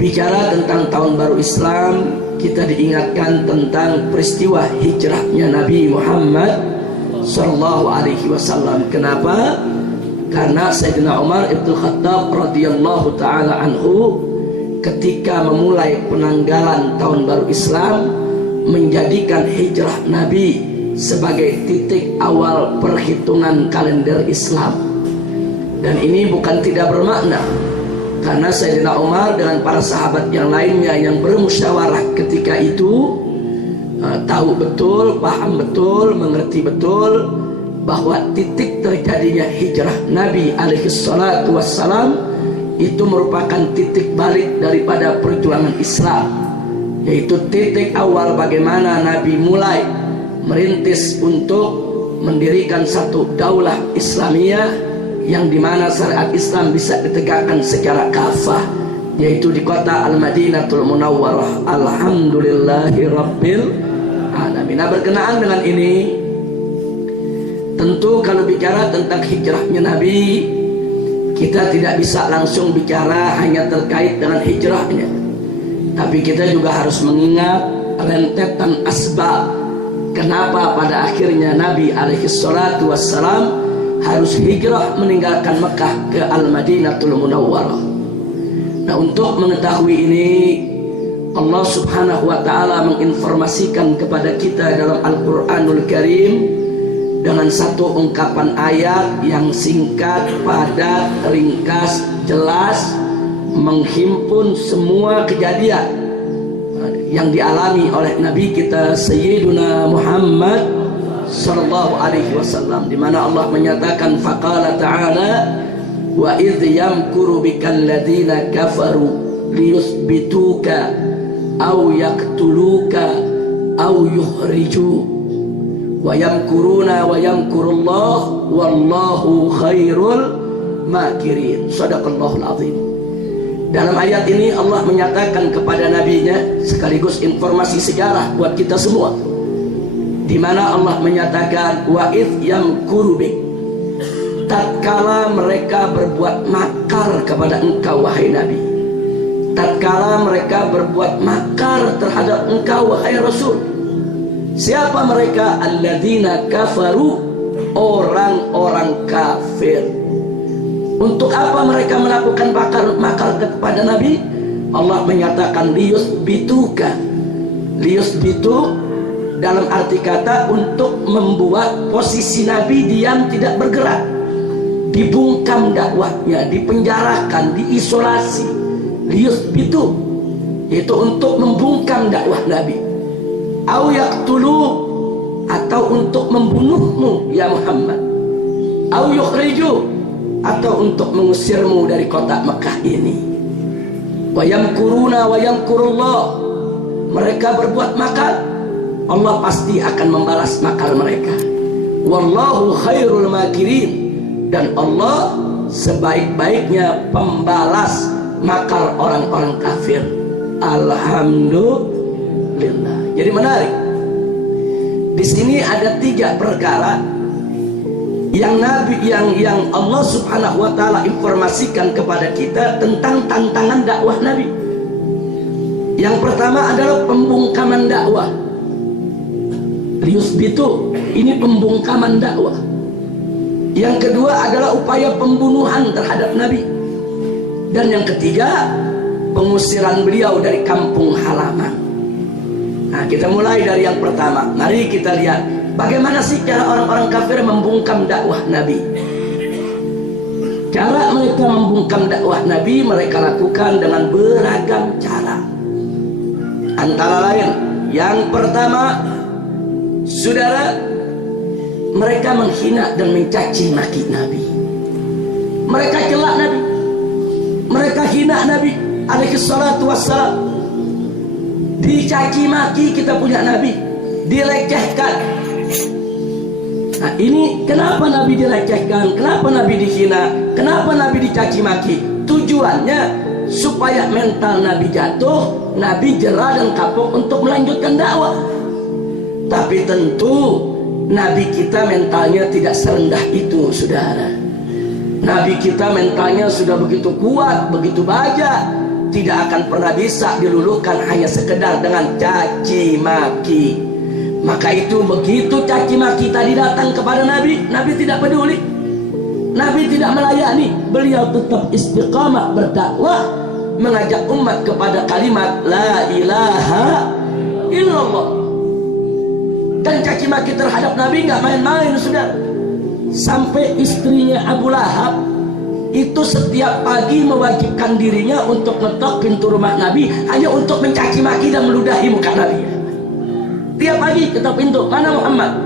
Bicara tentang tahun baru Islam, kita diingatkan tentang peristiwa hijrahnya Nabi Muhammad sallallahu alaihi wasallam. Kenapa? Karena Sayyidina Umar ibn Khattab radhiyallahu taala anhu ketika memulai penanggalan tahun baru Islam, menjadikan hijrah Nabi sebagai titik awal perhitungan kalender Islam. Dan ini bukan tidak bermakna, karena Sayyidina Umar dengan para sahabat yang lainnya yang bermusyawarah ketika itu tahu betul, paham betul, mengerti betul bahwa titik terjadinya hijrah Nabi alaihi salatu wassalam itu merupakan titik balik daripada perjuangan Islam, yaitu titik awal bagaimana Nabi mulai merintis untuk mendirikan satu daulah Islamiyah yang dimana syariat Islam bisa ditegakkan secara kafah, yaitu di kota Al-Madinatul Munawwarah. Alhamdulillahi Rabbil Alamin. Nah, berkenaan dengan ini, tentu kalau bicara tentang hijrahnya Nabi, kita tidak bisa langsung bicara hanya terkait dengan hijrahnya, tapi kita juga harus mengingat rentetan asbab kenapa pada akhirnya Nabi alaihi salatu wassalam harus hijrah meninggalkan Mekah ke Al-Madinatul Munawwarah. Nah, untuk mengetahui ini, Allah subhanahu wa ta'ala menginformasikan kepada kita dalam Al-Quranul Karim dengan satu ungkapan ayat yang singkat, padat, ringkas, jelas, menghimpun semua kejadian yang dialami oleh Nabi kita Sayyiduna Muhammad sallallahu alaihi wasallam, di mana Allah menyatakan faqala ta'ala wa idh yamkuru bikal ladzina kafaru liyuthbituka aw yaqtuluka aw yukhriju wa yamkuruna wa yamkurullah wallahu khairul makirin. Shadaqallahul azim. Dalam ayat ini Allah menyatakan kepada nabinya sekaligus informasi sejarah buat kita semua, di mana Allah menyatakan wa idh yamkuru bik, tatkala mereka berbuat makar kepada engkau wahai Nabi, tatkala mereka berbuat makar terhadap engkau wahai Rasul. Siapa mereka? Alladzina kafaru, orang-orang kafir. Untuk apa mereka melakukan makar kepada Nabi? Allah menyatakan liyusbituka. Liyusbitu dalam arti kata untuk membuat posisi Nabi diam tidak bergerak, dibungkam dakwahnya, dipenjarakan, diisolasi. Liyusbitu itu untuk membungkam dakwah Nabi. Au yaqtulu, atau untuk membunuhmu ya Muhammad. Au yukhriju, atau untuk mengusirmu dari kota Mekah ini. Wa yamkuruna wa yamkurullah, mereka berbuat makar, Allah pasti akan membalas makar mereka. Wallahu khairul makirin, dan Allah sebaik-baiknya pembalas makar orang-orang kafir. Alhamdulillah. Jadi menarik. Di sini ada 3 perkara yang Allah subhanahu wa ta'ala informasikan kepada kita tentang tantangan dakwah Nabi. Yang pertama adalah pembungkaman dakwah. Liyusbitu, ini pembungkaman dakwah. Yang kedua adalah upaya pembunuhan terhadap Nabi. Dan yang ketiga, pengusiran beliau dari kampung halaman. Nah, kita mulai dari yang pertama. Mari kita lihat bagaimana sih cara orang-orang kafir membungkam dakwah Nabi. Cara mereka membungkam dakwah Nabi mereka lakukan dengan beragam cara. Antara lain, yang pertama, saudara, mereka menghina dan mencaci maki Nabi. Mereka celak Nabi, mereka hina Nabi alaihi salatu wassalam. Dicaci maki kita punya Nabi, dilecehkan. Nah, ini kenapa Nabi dilecehkan, kenapa Nabi dihina, kenapa Nabi dicaci maki? Tujuannya supaya mental Nabi jatuh, Nabi jerah dan kapok untuk melanjutkan dakwah. Tapi tentu Nabi kita mentalnya tidak serendah itu, saudara. Nabi kita mentalnya sudah begitu kuat, begitu baja, tidak akan pernah bisa diluluhkan hanya sekedar dengan caci maki. Maka itu begitu caci maki tadi datang kepada Nabi, Nabi tidak peduli, Nabi tidak melayani. Beliau tetap istiqamah berdakwah, mengajak umat kepada kalimat la ilaha illallah. Dan caci maki terhadap Nabi nggak main-main, saudara. Sampai istrinya Abu Lahab itu setiap pagi mewajibkan dirinya untuk ngetok pintu rumah Nabi hanya untuk mencaci maki dan meludahi muka Nabi. Tiap pagi ketok pintu, mana Muhammad?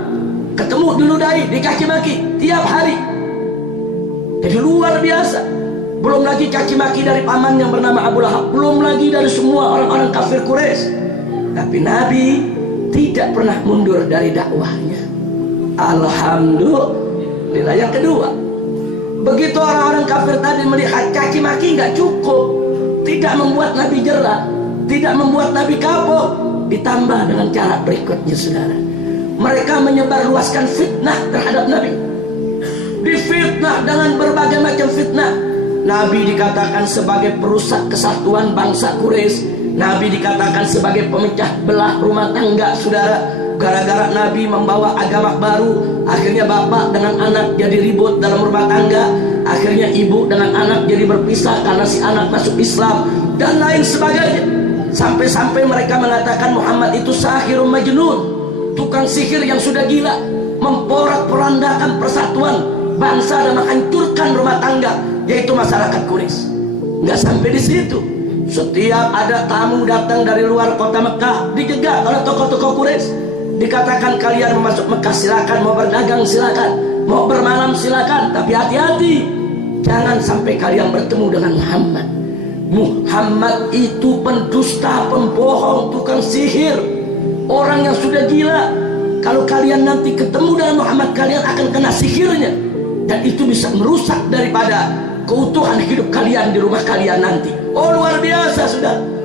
Ketemu diludahi, dicaci maki tiap hari. Jadi luar biasa. Belum lagi caci maki dari paman yang bernama Abu Lahab, belum lagi dari semua orang-orang kafir Quraisy. Tapi Nabi tidak pernah mundur dari dakwahnya. Alhamdulillah. Yang kedua, begitu orang-orang kafir tadi melihat caci maki nggak cukup, tidak membuat Nabi jerah, tidak membuat Nabi kapok, ditambah dengan cara berikutnya, saudara. Mereka menyebarluaskan fitnah terhadap Nabi. Difitnah dengan berbagai macam fitnah. Nabi dikatakan sebagai perusak kesatuan bangsa Quraisy. Nabi dikatakan sebagai pemecah belah rumah tangga, saudara. Gara-gara Nabi membawa agama baru, akhirnya bapak dengan anak jadi ribut dalam rumah tangga. Akhirnya ibu dengan anak jadi berpisah karena si anak masuk Islam, dan lain sebagainya. Sampai-sampai mereka mengatakan Muhammad itu sahirun majnun, tukang sihir yang sudah gila, memporak-porandakan persatuan bangsa dan menghancurkan rumah tangga, yaitu masyarakat Quraisy. Nggak sampai di situ. Setiap ada tamu datang dari luar kota Mekah, dijegat oleh tokoh-tokoh Quraisy. Dikatakan kalian mau masuk Mekah silakan, mau berdagang silakan, mau bermalam silakan, tapi hati-hati, jangan sampai kalian bertemu dengan Muhammad. Muhammad itu pendusta, pembohong, tukang sihir, orang yang sudah gila. Kalau kalian nanti ketemu dengan Muhammad, kalian akan kena sihirnya, dan itu bisa merusak daripada keutuhan hidup kalian di rumah kalian nanti. Oh, luar biasa, sudah.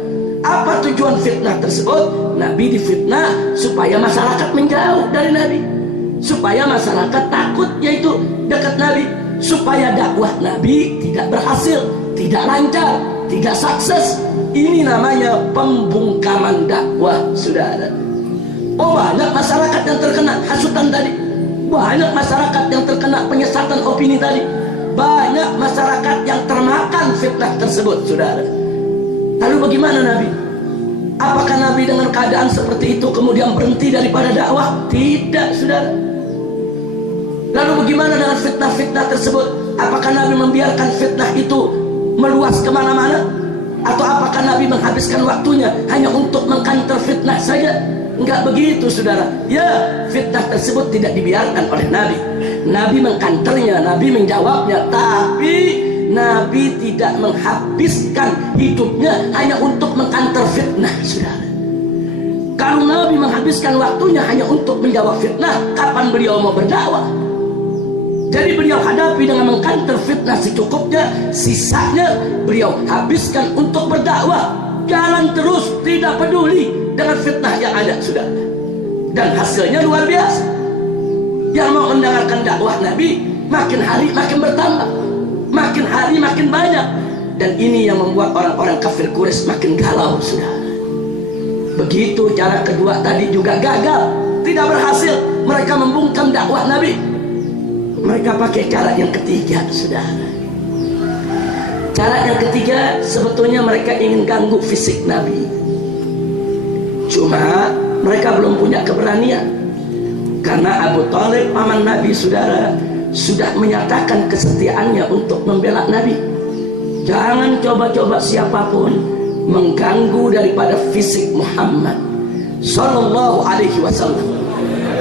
Apa tujuan fitnah tersebut? Nabi difitnah supaya masyarakat menjauh dari Nabi, supaya masyarakat takut, yaitu dekat Nabi, supaya dakwah Nabi tidak berhasil, tidak lancar, tidak sukses. Ini namanya pembungkaman dakwah, saudara. Oh, banyak masyarakat yang terkena hasutan tadi, banyak masyarakat yang terkena penyesatan opini tadi, banyak masyarakat yang termakan fitnah tersebut, saudara. Lalu bagaimana Nabi? Apakah Nabi dengan keadaan seperti itu kemudian berhenti daripada dakwah? Tidak, saudara. Lalu bagaimana dengan fitnah-fitnah tersebut? Apakah Nabi membiarkan fitnah itu meluas kemana-mana? Atau apakah Nabi menghabiskan waktunya hanya untuk mengkanter fitnah saja? Enggak begitu, saudara. Ya, fitnah tersebut tidak dibiarkan oleh Nabi. Nabi mengkanternya, Nabi menjawabnya, tapi Nabi tidak menghabiskan hidupnya hanya untuk mengkanter fitnah, saudara. Kalau Nabi menghabiskan waktunya hanya untuk menjawab fitnah, kapan beliau mau berdakwah? Jadi beliau hadapi dengan mengkanter fitnah secukupnya, sisanya beliau habiskan untuk berdakwah. Jalan terus, tidak peduli dengan fitnah yang ada, saudara. Dan hasilnya luar biasa. Yang mau mendengarkan dakwah Nabi makin hari makin bertambah, makin hari makin banyak. Dan ini yang membuat orang-orang kafir Quraisy makin galau, saudara. Begitu cara kedua tadi juga gagal, tidak berhasil. Mereka membungkam dakwah Nabi. Mereka pakai cara yang ketiga, saudara. Cara yang ketiga sebetulnya mereka ingin ganggu fisik Nabi. Cuma mereka belum punya keberanian, karena Abu Thalib paman Nabi, saudara, sudah menyatakan kesetiaannya untuk membela Nabi. Jangan coba-coba siapapun mengganggu daripada fisik Muhammad Sallallahu Alaihi Wasallam.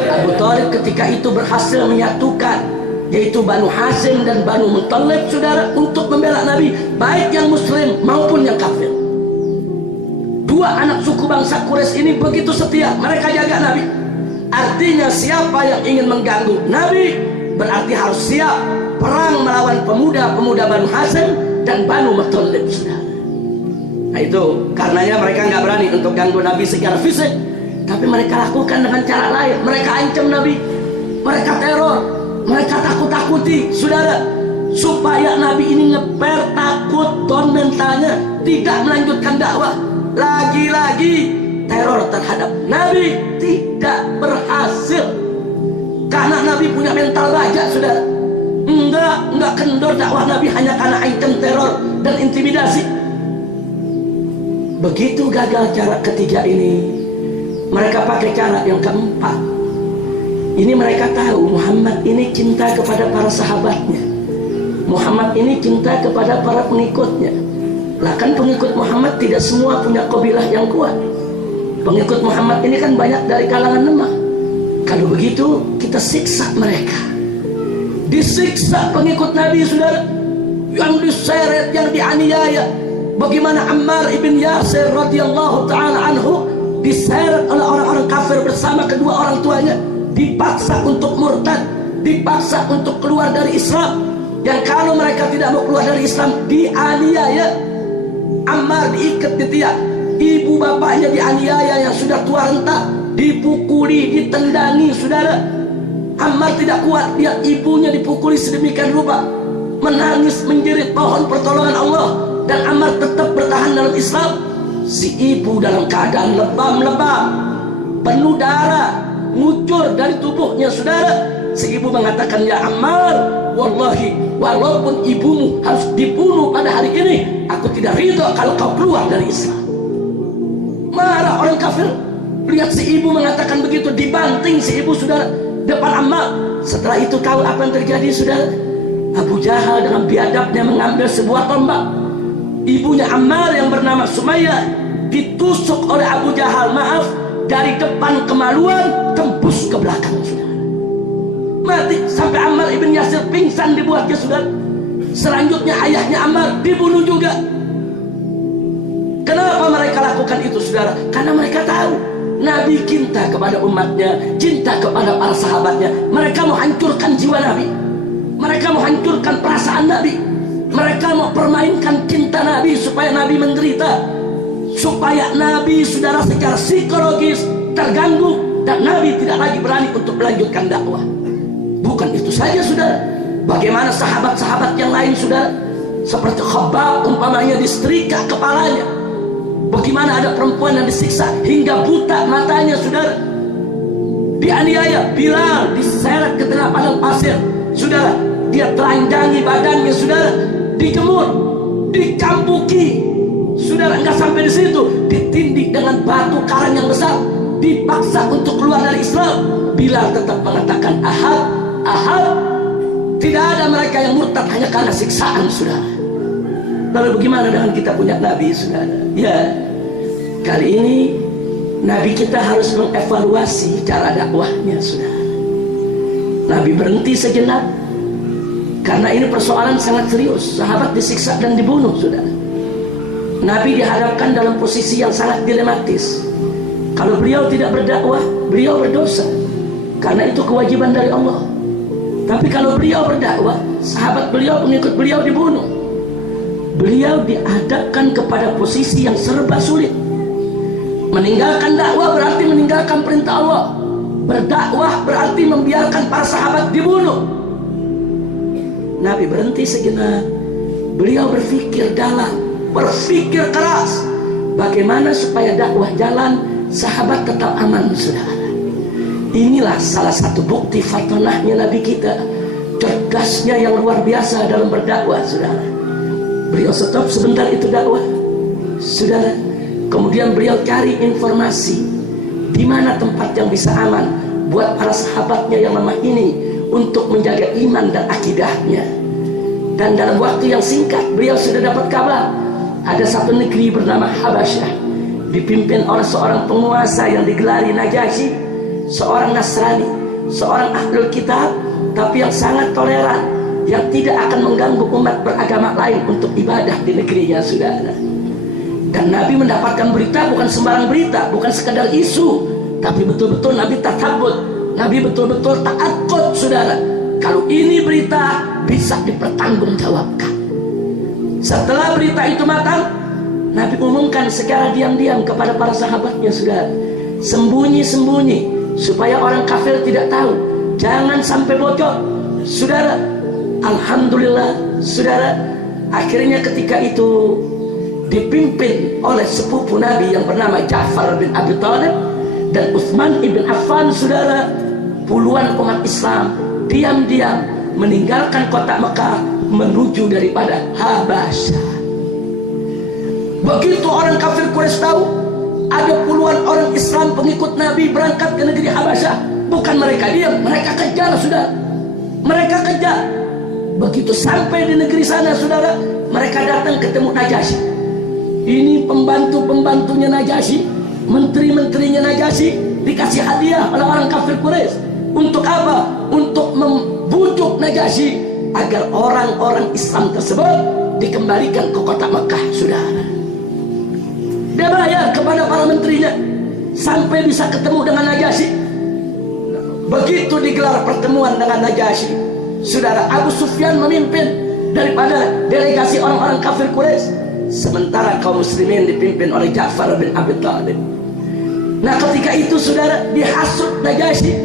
Abu Thalib ketika itu berhasil menyatukan, yaitu Banu Hashim dan Banu Muttalib, saudara, untuk membela Nabi, baik yang muslim maupun yang kafir. Dua anak suku bangsa Quraisy ini begitu setia, mereka jaga Nabi. Artinya siapa yang ingin mengganggu Nabi berarti harus siap perang melawan pemuda-pemuda Banu Hashim dan Banu Muttalib, saudara. Nah itu karenanya mereka nggak berani untuk ganggu Nabi secara fisik, tapi mereka lakukan dengan cara lain. Mereka ancam Nabi, mereka teror, mereka takut-takuti, saudara. supaya Nabi ini ngeper, takut, don mentalnya, tidak melanjutkan dakwah. Lagi-lagi teror terhadap Nabi tidak berhasil karena Nabi punya mental baja, saudara. Enggak kendor dakwah Nabi hanya karena item teror dan intimidasi. Begitu gagal cara ketiga ini, mereka pakai cara yang keempat. Ini mereka tahu Muhammad ini cinta kepada para sahabatnya, Muhammad ini cinta kepada para pengikutnya. Lah kan pengikut Muhammad tidak semua punya kabilah yang kuat. Pengikut Muhammad ini kan banyak dari kalangan lemah. Kalau begitu kita siksa mereka. Disiksa pengikut Nabi, saudara, yang diseret, yang dianiaya. Bagaimana Ammar ibn Yasir radhiyallahu ta'ala anhu diseret oleh orang-orang kafir bersama kedua orang tuanya, dipaksa untuk murtad, dipaksa untuk keluar dari Islam. Yang kalau mereka tidak mau keluar dari Islam, dianiaya. Ammar diikat di tiang, ibu bapaknya dianiaya yang sudah tua renta, dipukuli, ditendangi, saudara. Ammar tidak kuat lihat ibunya dipukuli sedemikian rupa, menangis menjerit mohon pertolongan Allah, dan Ammar tetap bertahan dalam Islam. Si ibu dalam keadaan lebam-lebam, penuh darah ngucur dari tubuhnya, saudara. Si ibu mengatakan, ya Ammar, wallahi, walaupun ibumu harus dibunuh pada hari ini, aku tidak ridho kalau kau keluar dari Islam. Marah orang kafir lihat si ibu mengatakan begitu, dibanting si ibu, saudara, depan Ammar. Setelah itu tahu apa yang terjadi, saudara? Abu Jahal dengan biadabnya mengambil sebuah tombak. Ibunya Ammar yang bernama Sumayyah ditusuk oleh Abu Jahal, maaf, dari depan kemaluan tembus ke belakang, saudara. Mati sampai Ammar ibn Yasir pingsan dibuatnya, saudara. Selanjutnya ayahnya Ammar dibunuh juga. Kenapa mereka lakukan itu, saudara? Karena mereka tahu Nabi cinta kepada umatnya, cinta kepada para sahabatnya. Mereka mau hancurkan jiwa Nabi, mereka mau hancurkan perasaan Nabi, mereka mau permainkan cinta Nabi supaya Nabi menderita, supaya Nabi, saudara, secara psikologis terganggu dan Nabi tidak lagi berani untuk melanjutkan dakwah. Bukan itu saja, saudara. Bagaimana sahabat-sahabat yang lain, saudara, seperti Khabbab umpamanya disetrika kepalanya. Bagaimana ada perempuan yang disiksa hingga buta matanya, saudara. Dianiaya. Bilal diseret ke tengah padang pasir, saudara. Dia telanjangi badannya, saudara. Dijemur, dicambuki, saudara. Enggak sampai di situ, ditindik dengan batu karang yang besar, dipaksa untuk keluar dari Islam. Bilal tetap mengatakan ahad, ahad. Tidak ada mereka yang murtad hanya karena siksaan, saudara. Lalu bagaimana dengan kita punya Nabi, saudara? Ya, kali ini Nabi kita harus mengevaluasi cara dakwahnya, saudara. Nabi berhenti sejenak karena ini persoalan sangat serius. Sahabat disiksa dan dibunuh, saudara. Nabi dihadapkan dalam posisi yang sangat dilematis. Kalau beliau tidak berdakwah, beliau berdosa, karena itu kewajiban dari Allah. Tapi kalau beliau berdakwah, sahabat beliau, pengikut beliau dibunuh. Beliau dihadapkan kepada posisi yang serba sulit. Meninggalkan dakwah berarti meninggalkan perintah Allah. Berdakwah berarti membiarkan para sahabat dibunuh. Nabi berhenti sejenak. Beliau berpikir dalam, berpikir keras, bagaimana supaya dakwah jalan, sahabat tetap aman, saudara. Inilah salah satu bukti fatonahnya Nabi kita, cerdasnya yang luar biasa dalam berdakwah, saudara. Beliau stop sebentar itu dakwah, saudara. Kemudian beliau cari informasi di mana tempat yang bisa aman buat para sahabatnya yang lemah ini untuk menjaga iman dan akidahnya. Dan dalam waktu yang singkat beliau sudah dapat kabar ada satu negeri bernama Habasyah, dipimpin oleh seorang penguasa yang digelari Najasyi, seorang Nasrani, seorang ahlul kitab, tapi yang sangat toleran, yang tidak akan mengganggu umat beragama lain untuk ibadah di negerinya, saudara. Dan Nabi mendapatkan berita bukan sembarang berita, bukan sekadar isu, tapi betul-betul Nabi tatabut, Nabi betul-betul ta'aqqud, saudara. Kalau ini berita bisa dipertanggungjawabkan. Setelah berita itu matang, Nabi umumkan secara diam-diam kepada para sahabatnya, saudara. Sembunyi-sembunyi supaya orang kafir tidak tahu, jangan sampai bocor, saudara. Alhamdulillah saudara, akhirnya ketika itu dipimpin oleh sepupu Nabi yang bernama Ja'far bin Abi Thalib dan Utsman ibn Affan saudara, puluhan umat Islam diam-diam meninggalkan kota Mekah menuju daripada Habasyah. Begitu orang kafir Quraisy tahu ada puluhan orang Islam pengikut Nabi berangkat ke negeri Habasyah, bukan mereka diam, mereka kejar saudara, mereka kejar. Begitu sampai di negeri sana saudara, mereka datang ketemu Najasyi. Ini pembantu-pembantunya Najasyi, menteri-menterinya Najasyi, dikasih hadiah oleh orang kafir Quraisy. Untuk apa? Untuk membujuk Najasyi agar orang-orang Islam tersebut dikembalikan ke kota Mekah saudara. Dia bayar kepada para menterinya sampai bisa ketemu dengan Najasyi. Begitu digelar pertemuan dengan Najasyi, saudara, Abu Sufyan memimpin daripada delegasi orang-orang kafir Quraisy, sementara kaum muslimin dipimpin oleh Ja'far bin Abi Thalib. Nah ketika itu saudara, dihasut Najasyi.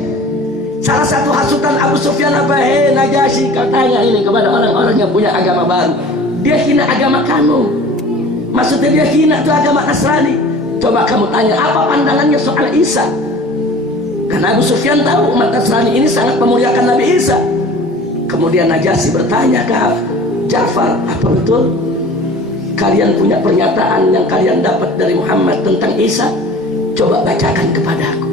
Salah satu hasutan Abu Sufyan apa? Hei Najasyi, kau tanya ini kepada orang-orang yang punya agama baru, dia hina agama kamu. Maksudnya dia hina itu agama Nasrani. Coba kamu tanya apa pandangannya soal Isa. Karena Abu Sufyan tahu umat Nasrani ini sangat memuliakan Nabi Isa. Kemudian Najasyi bertanya ke Ja'far, apa betul kalian punya pernyataan yang kalian dapat dari Muhammad tentang Isa? Coba bacakan kepadaku.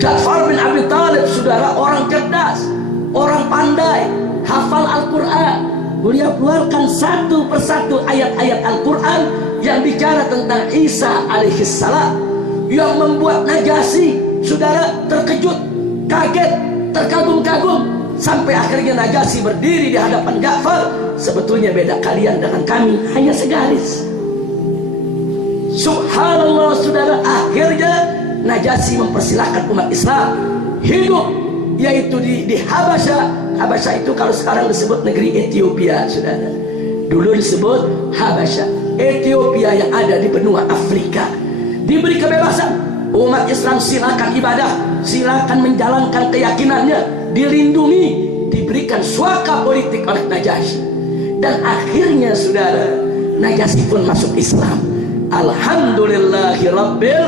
Ja'far bin Abi Thalib saudara, orang cerdas, orang pandai, hafal Al-Quran. Beliau keluarkan satu persatu ayat-ayat Al-Quran yang bicara tentang Isa alaihissalam, yang membuat Najasyi saudara terkejut, kaget, terkagum-kagum, sampai akhirnya Najasyi berdiri di hadapan Ja'far. Sebetulnya beda kalian dengan kami hanya segaris. Subhanallah saudara, akhirnya Najasyi mempersilahkan umat Islam hidup, yaitu di Habasyah. Habasyah itu kalau sekarang disebut negeri Ethiopia saudara, dulu disebut Habasyah. Ethiopia yang ada di benua Afrika. Diberi kebebasan, umat Islam silakan ibadah, silakan menjalankan keyakinannya, dilindungi, diberikan suaka politik oleh Najasyi. Dan akhirnya saudara, Najasyi pun masuk Islam. Alhamdulillahirabbil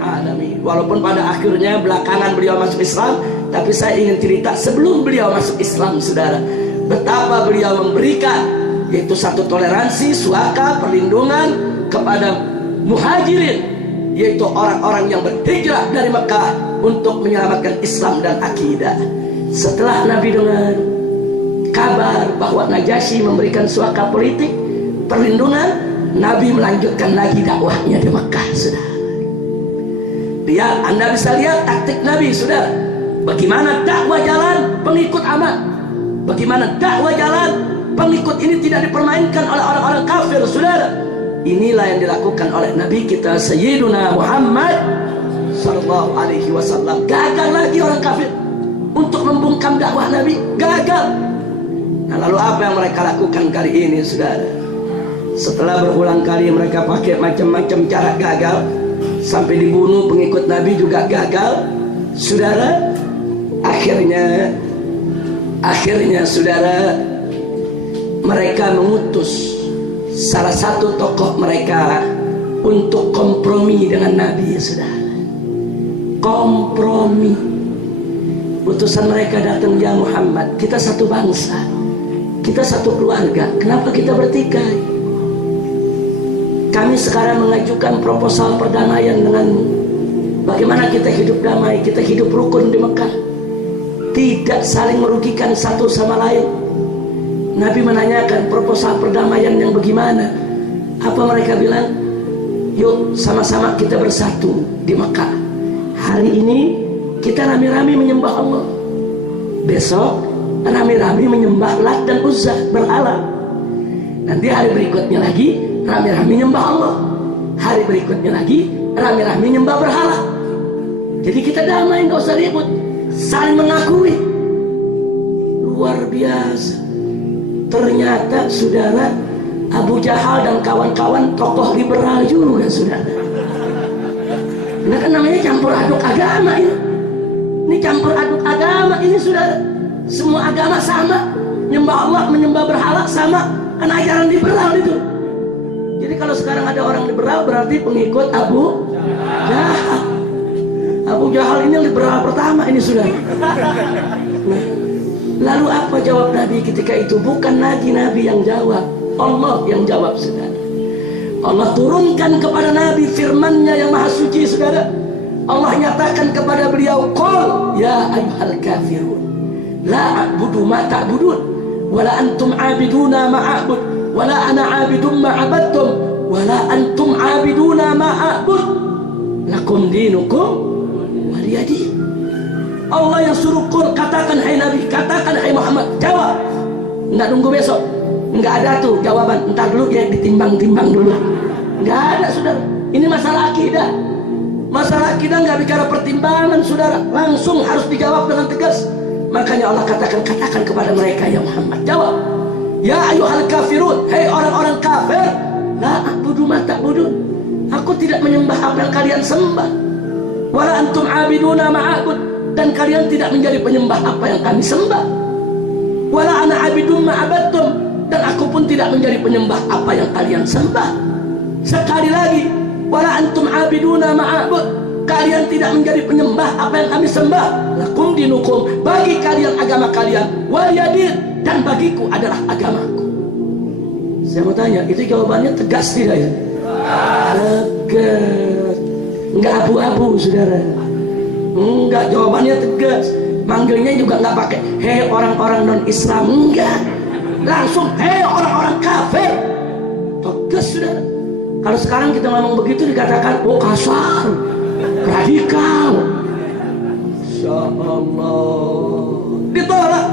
alamin. Walaupun pada akhirnya belakangan beliau masuk Islam, tapi saya ingin cerita sebelum beliau masuk Islam saudara, betapa beliau memberikan yaitu satu toleransi, suaka, perlindungan kepada muhajirin, yaitu orang-orang yang berhijrah dari Mekah untuk menyelamatkan Islam dan akidah. Setelah Nabi dengar kabar bahwa Najasyi memberikan suaka politik, perlindungan, Nabi melanjutkan lagi dakwahnya di Mekah saudara. Biar Anda bisa lihat taktik Nabi saudara, bagaimana dakwah jalan, pengikut aman. Bagaimana dakwah jalan, pengikut ini tidak dipermainkan oleh orang-orang kafir saudara. Inilah yang dilakukan oleh Nabi kita Sayyiduna Muhammad sallallahu alaihi wasallam. Gagal lagi orang kafir untuk membungkam dakwah Nabi, gagal. Nah lalu apa yang mereka lakukan kali ini saudara? Setelah berulang kali mereka pakai macam-macam cara gagal, sampai dibunuh pengikut Nabi juga gagal saudara. Akhirnya saudara, mereka mengutus salah satu tokoh mereka untuk kompromi dengan Nabi ya saudara. Kompromi. Utusan mereka datang, ya Muhammad, kita satu bangsa, kita satu keluarga, kenapa kita bertikai? Kami sekarang mengajukan proposal perdamaian denganmu. Bagaimana kita hidup damai, kita hidup rukun di Mekah, tidak saling merugikan satu sama lain. Nabi menanyakan proposal perdamaian yang bagaimana. Apa mereka bilang? Yuk sama-sama kita bersatu di Mekah. Hari ini kita rame-rame menyembah Allah, besok rame-rame menyembah Lat dan Uzza, berhala. Nanti hari berikutnya lagi rame-rame menyembah Allah, hari berikutnya lagi rame-rame menyembah berhala. Jadi kita damai, nggak usah ribut, saling mengakui. Luar biasa. Ternyata saudara, Abu Jahal dan kawan-kawan tokoh liberal juga saudara. Nah kan namanya campur aduk agama ini. Ini campur aduk agama ini saudara. Semua agama sama, Nyembah Allah, menyembah berhala sama kan ajaran liberal itu. Jadi kalau sekarang ada orang liberal berarti pengikut Abu Jahal. Abu Jahal ini liberal pertama ini sudah. Nah, lalu apa jawab Nabi ketika itu? Bukan lagi Nabi yang jawab, Allah yang jawab, saudara. Allah turunkan kepada Nabi firman-Nya yang maha suci, saudara. Allah nyatakan kepada beliau, qul ya ayyuhal kafirun la a'budu ma ta'budun wala antum 'abiduna ma a'bud wala ana 'abidum ma 'abadtum wala antum 'abiduna ma a'bud lakum dinukum waliyadin. Allah yang suruh qul, katakan hai Nabi, katakan hai Muhammad, jawab. Enggak nunggu besok, enggak ada tuh jawaban, entar dulu ya ditimbang-timbang dulu. Enggak ada, saudara. Ini masalah akidah. Masalah akidah enggak bicara pertimbangan, saudara. Langsung harus dijawab dengan tegas. Makanya Allah katakan kepada mereka, ya Muhammad, jawab. Ya ayyuhal kafirun, hei orang-orang kafir, la a'budu ma ta'budun. Aku tidak menyembah apa yang kalian sembah. Wala antum 'abiduna ma a'bud, dan kalian tidak menjadi penyembah apa yang kami sembah. Wala ana 'abidum ma 'abadtum, dan aku pun tidak menjadi penyembah apa yang kalian sembah. Sekali lagi, wala antum 'abiduna ma a'bud, kalian tidak menjadi penyembah apa yang kami sembah. Lakum dinukum, bagi kalian agama kalian, waliyadin, dan bagiku adalah agamaku. Saya mau tanya, itu jawabannya tegas tidak ya? Tegas, enggak abu-abu, saudara. Enggak, jawabannya tegas. Manggilnya juga enggak pakai hei orang-orang non-Islam, enggak. Langsung hei orang-orang kafir. Tegas, saudara. Kalau sekarang kita ngomong begitu dikatakan oh kasar, radikal. Insya Allah ditolak.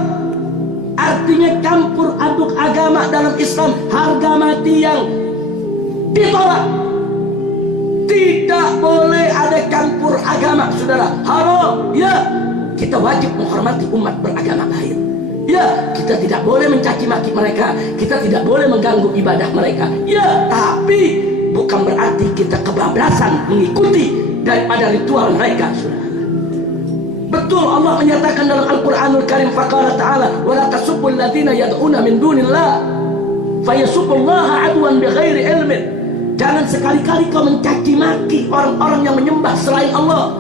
Artinya campur aduk agama dalam Islam, harga mati yang ditolak. Tidak boleh ada campur agama, saudara. Haram. Ya, kita wajib menghormati umat beragama lain. Ya, kita tidak boleh mencaci maki mereka, kita tidak boleh mengganggu ibadah mereka. Ya, tapi bukan berarti kita kebablasan mengikuti daripada ritual mereka, saudara. Betul, Allah menyatakan dalam Al-Quranul Karim, faqala ta'ala wa la tasubbul ladzina yad'una min dunillah fayasubbullaha adwan bighairi ilmin. Jangan sekali-kali kau mencaci maki orang-orang yang menyembah selain Allah.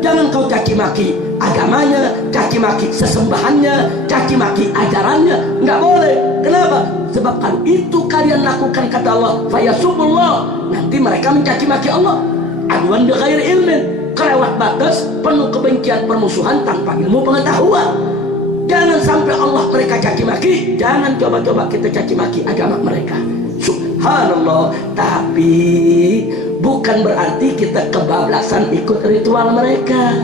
Jangan kau caci maki agamanya, caci maki sesembahannya, caci maki ajarannya. Enggak boleh. Kenapa? Sebab kalau itu kalian lakukan, kata Allah, fayasubullah, nanti mereka mencaci maki Allah. Adwan bighairi ilmin, kelewat batas, penuh kebencian, permusuhan tanpa ilmu pengetahuan. Jangan sampai Allah mereka caci maki. Jangan coba-coba kita caci maki agama mereka. Subhanallah. Tapi bukan berarti kita kebablasan ikut ritual mereka.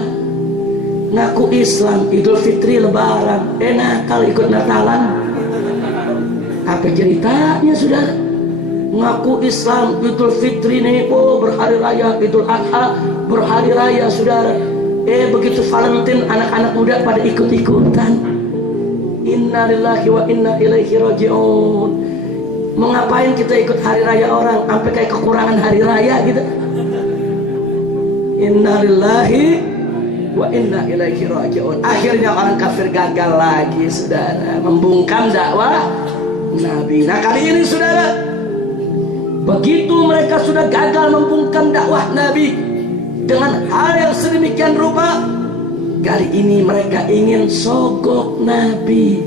Ngaku Islam, Idul Fitri, Lebaran, Natal ikut Natalan. Apa ceritanya, saudara? Ngaku Islam, Idul Fitri nih, oh berhari raya, Idul Adha berhari raya, saudara. Begitu Valentine anak-anak muda pada ikut-ikutan. Inna lillahi wa inna ilaihi raji'un. Mau ngapain kita ikut hari raya orang sampai kayak kekurangan hari raya gitu? Inna lillahi wa inna ilaihi raji'un. Akhirnya orang kafir gagal lagi, saudara, membungkam dakwah Nabi. Nah kali ini, saudara, begitu mereka sudah gagal membungkam dakwah Nabi dengan hal yang sedemikian rupa, kali ini mereka ingin sogok Nabi.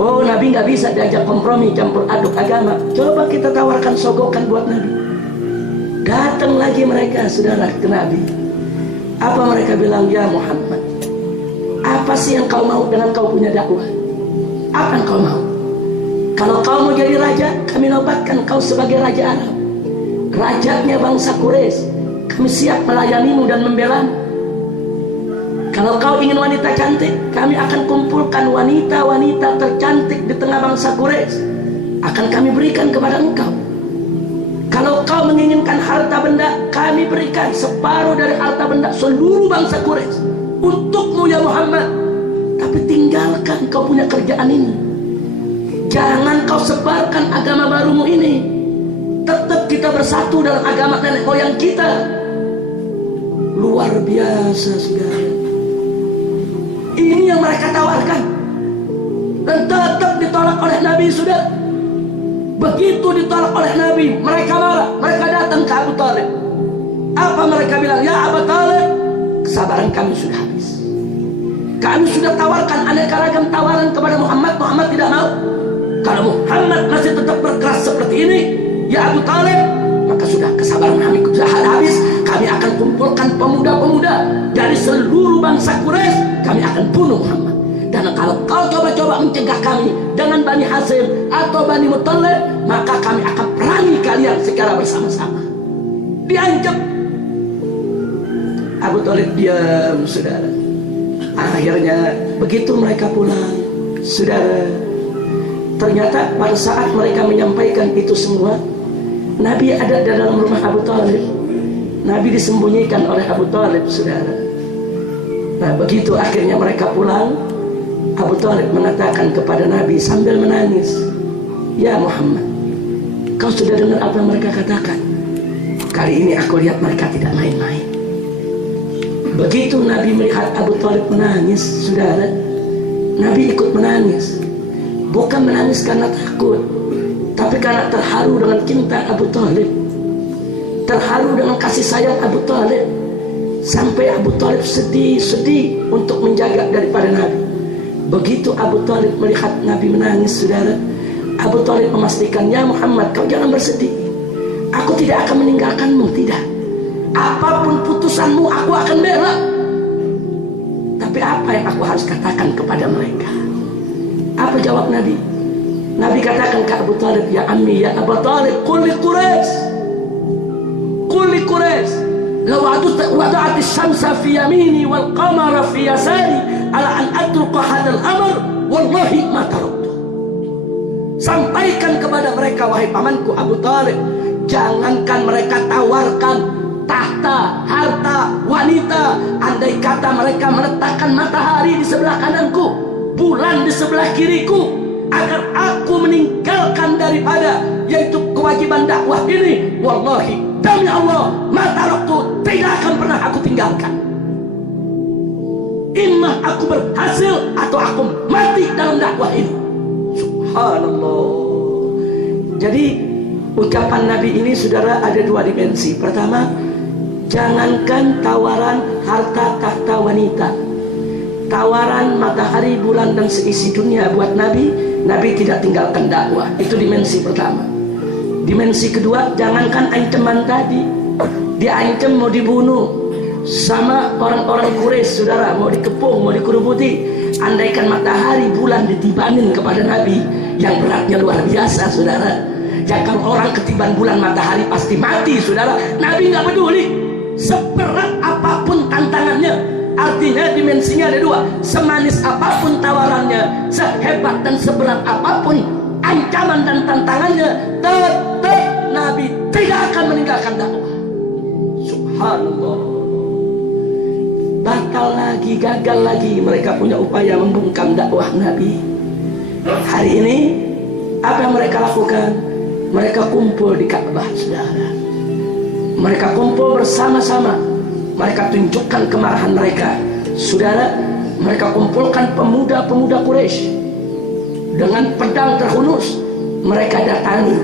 Oh, Nabi nggak bisa diajak kompromi, campur aduk agama. Coba kita tawarkan sogokan buat Nabi. Datang lagi mereka, saudara, ke Nabi. Apa mereka bilang? Ya Muhammad, apa sih yang kau mau dengan kau punya dakwah? Apa yang kau mau? Kalau kau mau jadi raja, kami nobatkan kau sebagai raja Arab, rajanya bangsa Quraisy. Kami siap melayanimu dan membelamu. Kalau kau ingin wanita cantik, kami akan kumpulkan wanita-wanita tercantik di tengah bangsa Quraisy, akan kami berikan kepada engkau. Kalau kau menginginkan harta benda, kami berikan separuh dari harta benda seluruh bangsa Quraisy untukmu, ya Muhammad. Tapi tinggalkan kau punya kerjaan ini. Jangan kau sebarkan agama barumu ini. Tetap kita bersatu dalam agama nenek moyang kita. Luar biasa, saudara. Ini yang mereka tawarkan. dan tetap ditolak oleh Nabi. Sudah begitu ditolak oleh Nabi, mereka marah, mereka datang ke Abu Talib. Apa mereka bilang? Ya Abu Talib, kesabaran kami sudah habis. Kami sudah tawarkan aneka ragam tawaran kepada Muhammad, Muhammad tidak mau. Kalau Muhammad masih tetap berkeras seperti ini, ya Abu Talib, maka sudah kesabaran kami sudah habis. Kami akan kumpulkan pemuda-pemuda dari seluruh bangsa Quraisy, kami akan bunuh Muhammad. Dan kalau kau coba-coba mencegah kami dengan Bani Hashim atau Bani Muttalib, maka kami akan perangi kalian secara bersama-sama. Diancam. Abu Talib diam, saudara. Akhirnya begitu mereka pulang, saudara, ternyata pada saat mereka menyampaikan itu semua, Nabi ada di dalam rumah Abu Talib. Nabi disembunyikan oleh Abu Talib, saudara. Nah begitu akhirnya mereka pulang, Abu Talib mengatakan kepada Nabi sambil menangis, ya Muhammad, kau sudah dengar apa yang mereka katakan? Kali ini aku lihat mereka tidak main-main. Begitu Nabi melihat Abu Talib menangis, saudara, Nabi ikut menangis. Bukan menangis karena takut, tapi karena terharu dengan cinta Abu Talib, terharu dengan kasih sayang Abu Talib. Sampai Abu Talib sedih untuk menjaga daripada Nabi. Begitu Abu Talib melihat Nabi menangis, saudara, Abu Talib memastikan, ya Muhammad, kau jangan bersedih. Aku tidak akan meninggalkanmu, tidak. Apapun putusanmu, aku akan bela. Tapi apa yang aku harus katakan kepada mereka? Apa jawab Nabi? Nabi katakan ke Abu Talib, ya Ammi, ya Abu Talib, qul li Quraisy, law wada'at asy-syamsa fi yamini wal qamara fi yasari ala an atruqa hadzal amr, wallahi ma taraktu. Sampaikan kepada mereka, wahai pamanku Abu Talib, jangankan mereka tawarkan tahta, harta, wanita, andai kata mereka meletakkan matahari di sebelah kananku, bulan di sebelah kiriku, agar aku meninggalkan daripada yaitu kewajiban dakwah ini, wallahi, demi Allah, mata waktu tidak akan pernah aku tinggalkan. Imma aku berhasil atau aku mati dalam dakwah ini. Subhanallah. Jadi ucapan Nabi ini, saudara, ada dua dimensi. Pertama, jangankan tawaran harta, tahta, wanita, tawaran matahari, bulan, dan seisi dunia buat Nabi, Nabi tidak tinggalkan dakwah. Itu dimensi pertama. Dimensi kedua, jangankan ancaman tadi, diancam mau dibunuh sama orang-orang Quraisy, saudara, mau dikepung, mau dikerubuti. Andaikan matahari, bulan ditibanin kepada Nabi, yang beratnya luar biasa, saudara. Ya kalau orang ketiban bulan matahari pasti mati, saudara. Nabi nggak peduli seberat apapun tantangannya. Artinya dimensinya ada dua. Semanis apapun tawarannya, sehebat dan seberat apapun ancaman dan tantangannya, tetap Nabi tidak akan meninggalkan dakwah. Subhanallah. Batal lagi, gagal lagi mereka punya upaya membungkam dakwah Nabi. Hari ini apa yang mereka lakukan? Mereka kumpul di Ka'bah, saudara. Mereka kumpul bersama-sama. Mereka tunjukkan kemarahan mereka, saudara. Mereka kumpulkan pemuda-pemuda Quraisy dengan pedang terhunus. Mereka datangi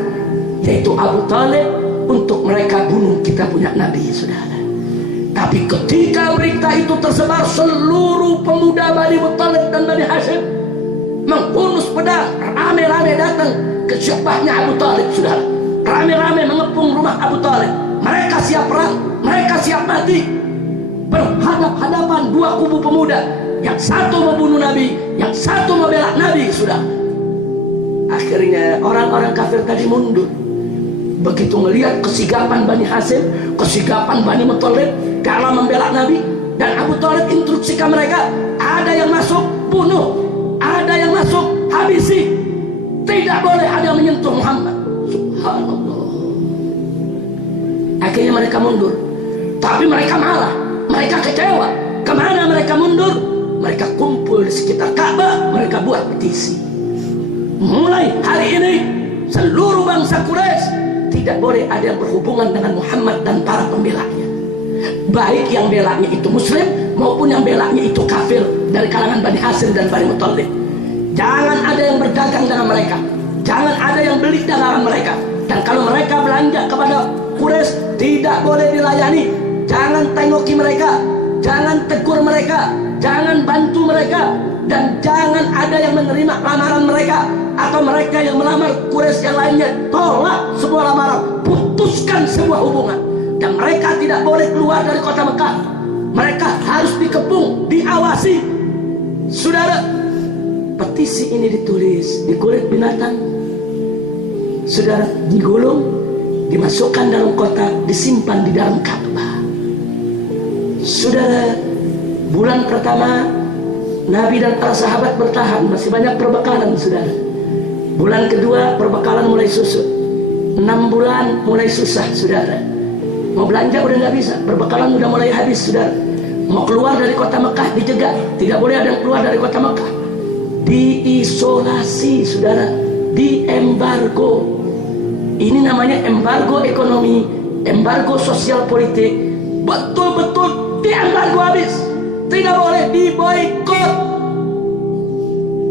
yaitu Abu Talib untuk mereka bunuh kita punya Nabi, saudara. Tapi ketika berita itu tersebar, seluruh pemuda Bani Muttalib dan Bani Hashim menghunus pedang, rame-rame datang ke syabahnya Abu Talib, saudara. Rame-rame mengepung rumah Abu Talib. Mereka siap perang, mereka siap mati. Berhadap-hadapan dua kubu pemuda, yang satu membunuh Nabi, yang satu membela Nabi, sudah. Akhirnya orang-orang kafir tadi mundur. Begitu melihat kesigapan Bani Hashim, kesigapan Bani Muttalib dalam membela Nabi, dan Abu Talib instruksikan mereka, ada yang masuk bunuh, ada yang masuk habisi, tidak boleh ada yang menyentuh Muhammad. Subhanallah. Akhirnya mereka mundur, tapi mereka marah, mereka kecewa. Kemana mereka mundur? Mereka kumpul di sekitar Ka'bah, mereka buat petisi. Mulai hari ini seluruh bangsa Quraisy tidak boleh ada yang berhubungan dengan Muhammad dan para pembelanya. Baik yang belanya itu muslim maupun yang belanya itu kafir dari kalangan Bani Hashim dan Bani Muttalib. Jangan ada yang berdagang dengan mereka, jangan ada yang beli dagangan mereka. Dan kalau mereka belanja kepada Quraisy, tidak boleh dilayani. Jangan tengoki mereka, jangan tegur mereka, jangan bantu mereka, dan jangan ada yang menerima lamaran mereka atau mereka yang melamar Quraisy yang lainnya. Tolak semua lamaran, putuskan sebuah hubungan. Dan mereka tidak boleh keluar dari kota Mekah. Mereka harus dikepung, diawasi. Saudara, petisi ini ditulis di kulit binatang. Saudara, digulung, dimasukkan dalam kotak, disimpan di dalam Ka'bah. Saudara, bulan pertama Nabi dan para sahabat bertahan, masih banyak perbekalan, saudara. Bulan kedua perbekalan mulai susut. 6 bulan mulai susah, saudara. Mau belanja udah nggak bisa, perbekalan udah mulai habis, saudara. Mau keluar dari kota Mekah dijegat, tidak boleh ada yang keluar dari kota Mekah. Diisolasi, saudara, diembargo. Ini namanya embargo ekonomi, embargo sosial politik. Betul-betul diembargo habis, tidak boleh, diboikot.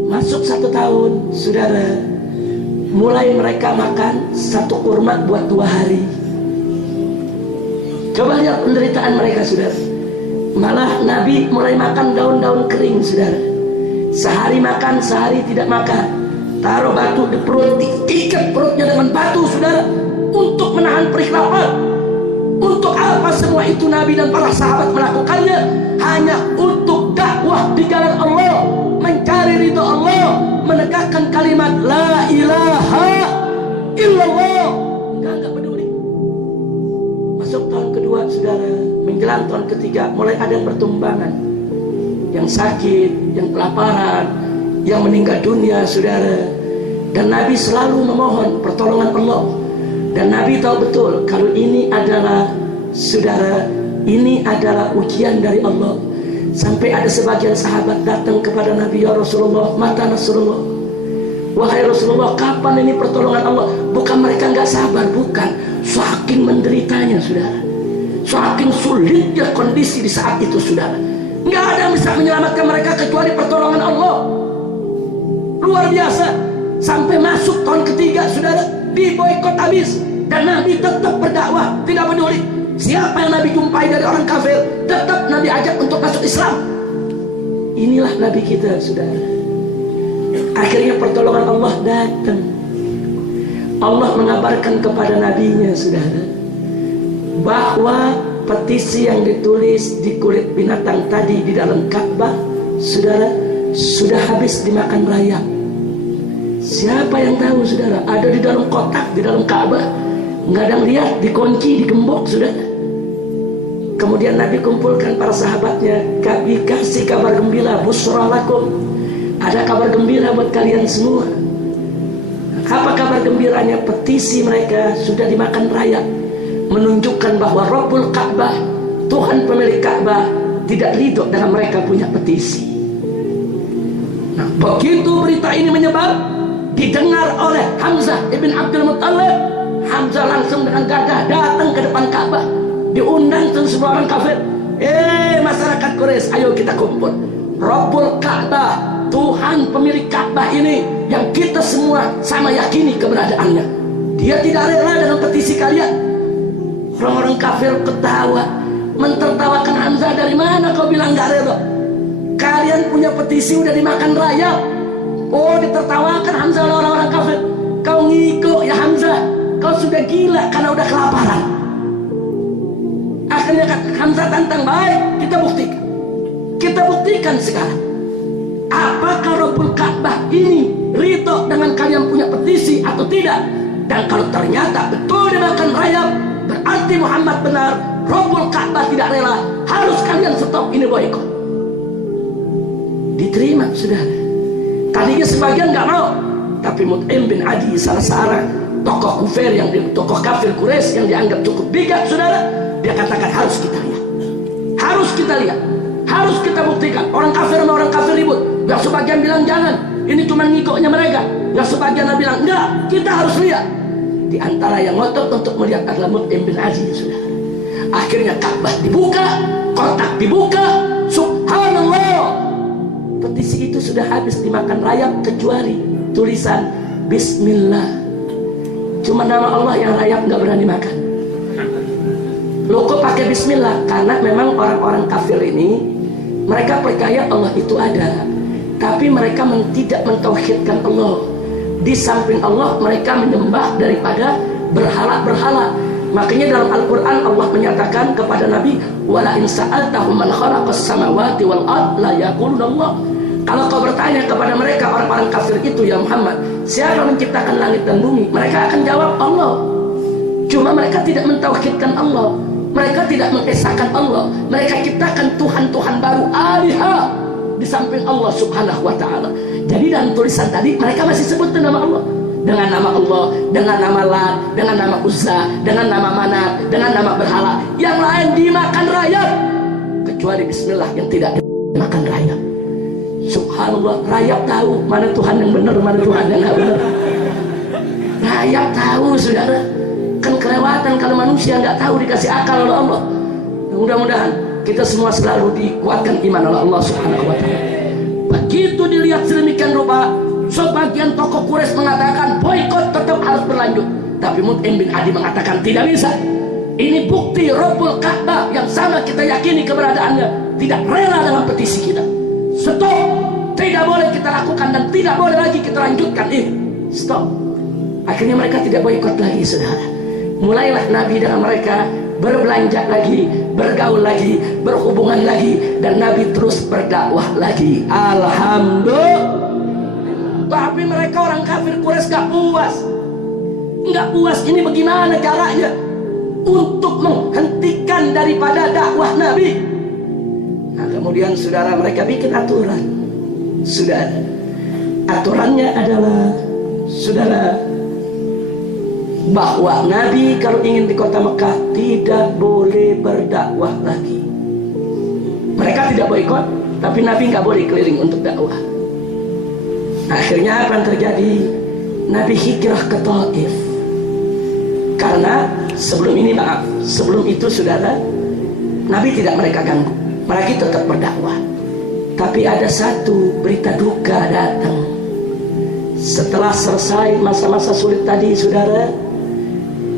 Masuk 1 tahun, saudara, mulai mereka makan 1 kurma buat 2 hari. Coba lihat penderitaan mereka, saudara. Malah Nabi mulai makan daun-daun kering, saudara. Sehari makan, sehari tidak makan. Taruh batu di perut, diikat perutnya dengan batu, saudara, untuk menahan perih lapar. Untuk apa semua itu Nabi dan para sahabat melakukannya? Hanya untuk dakwah di jalan Allah, mencari ridho Allah, menegakkan kalimat la ilaha illallah. Enggak peduli. Masuk tahun kedua, saudara, menjelang tahun ketiga, mulai ada yang bertumbangan, yang sakit, yang kelaparan, yang meninggal dunia, saudara. Dan Nabi selalu memohon pertolongan Allah. Dan Nabi tahu betul kalau ini adalah, saudara, ini adalah ujian dari Allah. Sampai ada sebagian sahabat datang kepada Nabi, ya Rasulullah, mata Rasulullah, wahai Rasulullah, kapan ini pertolongan Allah? Bukan mereka nggak sabar, bukan, saking menderitanya, saudara, saking sulitnya kondisi di saat itu, saudara. Nggak ada yang bisa menyelamatkan mereka kecuali pertolongan Allah. Luar biasa. Sampai masuk tahun ketiga, saudara, diboikot habis. Dan Nabi tetap berdakwah, tidak peduli siapa yang Nabi jumpai dari orang kafir, tetap Nabi ajak untuk masuk Islam. Inilah Nabi kita, saudara. Akhirnya pertolongan Allah datang. Allah mengabarkan kepada nabinya, saudara, bahwa petisi yang ditulis di kulit binatang tadi di dalam Ka'bah, saudara, sudah habis dimakan rayap. Siapa yang tahu, saudara? Ada di dalam kotak, di dalam Ka'bah, nggak ada yang lihat, dikunci, digembok, saudara. Kemudian Nabi kumpulkan para sahabatnya, kami kasih kabar gembira, busra lakum, ada kabar gembira buat kalian semua. Apa kabar gembiranya? Petisi mereka sudah dimakan rayap, menunjukkan bahwa Rabbul Ka'bah, Tuhan pemilik Ka'bah, tidak ridho dengan mereka punya petisi. Nah, begitu berita ini menyebar, didengar oleh Hamzah ibn Abdul Muttalib, Hamzah langsung dengan gagah datang ke depan Ka'bah, diundang semua orang kafir. Masyarakat Quraisy, ayo kita kumpul. Rabbul Ka'bah, Tuhan pemilik Ka'bah ini yang kita semua sama yakini keberadaannya, dia tidak rela dengan petisi kalian. Orang-orang kafir ketawa, mentertawakan Hamzah. Dari mana kau bilang gak rela? Kalian punya petisi udah dimakan rayap. Oh, ditertawakan Hamzah oleh orang-orang kafir. Kau ngiko ya Hamzah, kau sudah gila karena udah kelaparan. Akhirnya Hamzah tantang, baik, kita buktikan. Kita buktikan sekarang, apakah Rabbul Ka'bah ini ridho dengan kalian punya petisi atau tidak. Dan kalau ternyata betul dimakan rayap, berarti Muhammad benar, Rabbul Ka'bah tidak rela, harus kalian stop ini boikot. Diterima, saudara. Tadinya sebagian nggak mau, tapi Mut'im bin Adi, salah seorang tokoh kafir tokoh kafir Quraisy yang dianggap cukup bijak, saudara, dia katakan harus kita lihat, harus kita lihat, harus kita buktikan. Orang kafir sama orang kafir ribut, yang sebagian bilang jangan, ini cuma ngikoknya mereka, yang sebagian bilang enggak, kita harus lihat. Di antara yang ngotot untuk melihat adalah Mut'im bin Adi, saudara. Akhirnya Ka'bah dibuka, kotak dibuka, subhanallah, petisi itu sudah habis dimakan rayap kecuali tulisan Bismillah. Cuma nama Allah yang rayap nggak berani makan. Loh kok pakai Bismillah? Karena memang orang-orang kafir ini mereka percaya Allah itu ada, tapi mereka tidak mentauhidkan Allah. Di samping Allah mereka menyembah daripada berhala-berhala. Makanya dalam Al-Quran Allah menyatakan kepada Nabi, wala in sa'altahum man khalaqas samawati wal ard la yaquluna Allah. Kalau kau bertanya kepada mereka orang-orang kafir itu, ya Muhammad, siapa menciptakan langit dan bumi? Mereka akan jawab Allah. Cuma mereka tidak mentauhidkan Allah, mereka tidak mengesahkan Allah. Mereka ciptakan Tuhan-Tuhan baru, alihah, di samping Allah subhanahu wa ta'ala. Jadi dalam tulisan tadi mereka masih sebut nama Allah, dengan nama Allah, dengan nama Lat, dengan nama Uzza, dengan nama Manat, dengan nama berhala. Yang lain dimakan rayap, kecuali Bismillah yang tidak dimakan rayap. Subhanallah, rayap tahu mana Tuhan yang benar, mana Tuhan yang nggak benar. Rayap tahu, saudara. Kan kelewatan kalau manusia nggak tahu dikasih akal oleh Allah. Mudah-mudahan kita semua selalu dikuatkan iman oleh Allah subhanahu wa ta'ala. Begitu dilihat sedemikian rupa, sebagian tokoh Quraisy mengatakan boikot tetap harus berlanjut, tapi Mut'im bin Adi mengatakan tidak bisa. Ini bukti Rabbul Ka'bah yang sama kita yakini keberadaannya tidak rela dengan petisi kita. Stop, tidak boleh kita lakukan dan tidak boleh lagi kita lanjutkan ini. Stop. Akhirnya mereka tidak boikot lagi, saudara. Mulailah Nabi dengan mereka berbelanja lagi, bergaul lagi, berhubungan lagi, dan Nabi terus berdakwah lagi. Alhamdulillah. Tapi mereka orang kafir Quraisy gak puas. Gak puas, ini bagaimana caranya untuk menghentikan daripada dakwah Nabi. Nah kemudian saudara, mereka bikin aturan. Saudara, aturannya adalah, saudara, bahwa Nabi kalau ingin di kota Mekah tidak boleh berdakwah lagi. Mereka tidak boikot, tapi Nabi nggak boleh keliling untuk dakwah. Akhirnya apa yang terjadi? Nabi hijrah ke Taif. Karena sebelum ini, maaf, sebelum itu saudara, Nabi tidak mereka ganggu, mereka tetap berdakwah. Tapi ada satu berita duka datang. Setelah selesai masa-masa sulit tadi, saudara,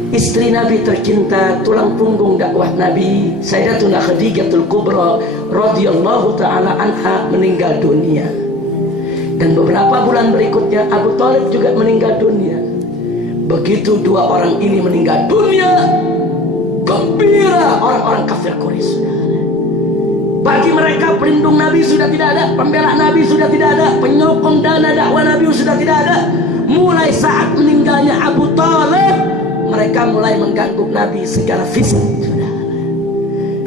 istri Nabi tercinta, tulang punggung dakwah Nabi, Sayyidatuna Khadijatul Kubra radhiyallahu ta'ala anha, meninggal dunia. Dan beberapa bulan berikutnya Abu Thalib juga meninggal dunia. Begitu dua orang ini meninggal dunia, gembira orang-orang kafir Quraisy. Bagi mereka pelindung Nabi sudah tidak ada, pembela Nabi sudah tidak ada, penyokong dana dakwah Nabi sudah tidak ada. Mulai saat meninggalnya Abu Thalib, mereka mulai mengganggu Nabi secara fisik.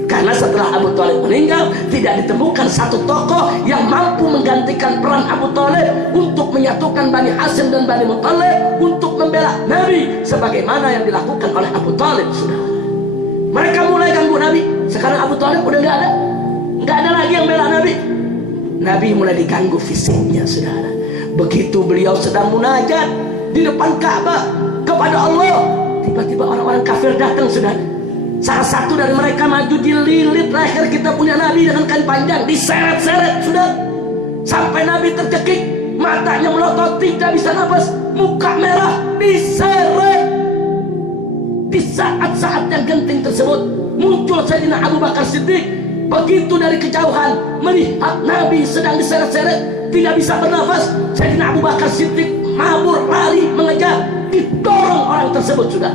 Karena setelah Abu Thalib meninggal, tidak ditemukan satu tokoh yang mampu menggantikan peran Abu Thalib untuk menyatukan Bani Hashim dan Bani Muthalib untuk membela Nabi sebagaimana yang dilakukan oleh Abu Thalib. Mereka mulai ganggu Nabi. Sekarang Abu Thalib udah nggak ada lagi yang bela Nabi. Nabi mulai diganggu fisiknya, saudara. Begitu beliau sedang munajat di depan Ka'bah kepada Allah, tiba-tiba orang-orang kafir datang, saudara. Salah satu dari mereka maju, dililit leher kita punya Nabi dengan kain panjang, diseret-seret, sudah sampai Nabi tercekik, matanya melotot, tidak bisa nafas, muka merah, diseret. Di saat-saat yang genting tersebut muncul Sayyidina Abu Bakar Siddiq. Begitu dari kejauhan melihat Nabi sedang diseret-seret, tidak bisa bernafas, Sayyidina Abu Bakar Siddiq mabur lari mengejar, didorong orang tersebut, sudah.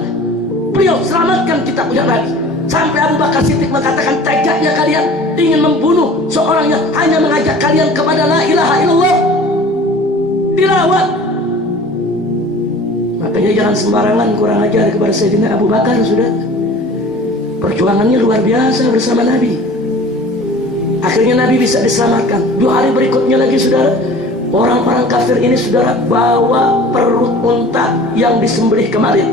Beliau selamatkan kita punya Nabi. Sampai Abu Bakar Siddiq mengatakan, tegaknya kalian ingin membunuh seorang yang hanya mengajak kalian kepada la ilaha illallah. Dilawan. Makanya jangan sembarangan kurang ajar kepada Sayyidina Abu Bakar, sudah. Perjuangannya luar biasa bersama Nabi. Akhirnya Nabi bisa diselamatkan. 2 hari berikutnya lagi, saudara, orang-orang kafir ini, saudara, bawa perut unta yang disembelih kemarin,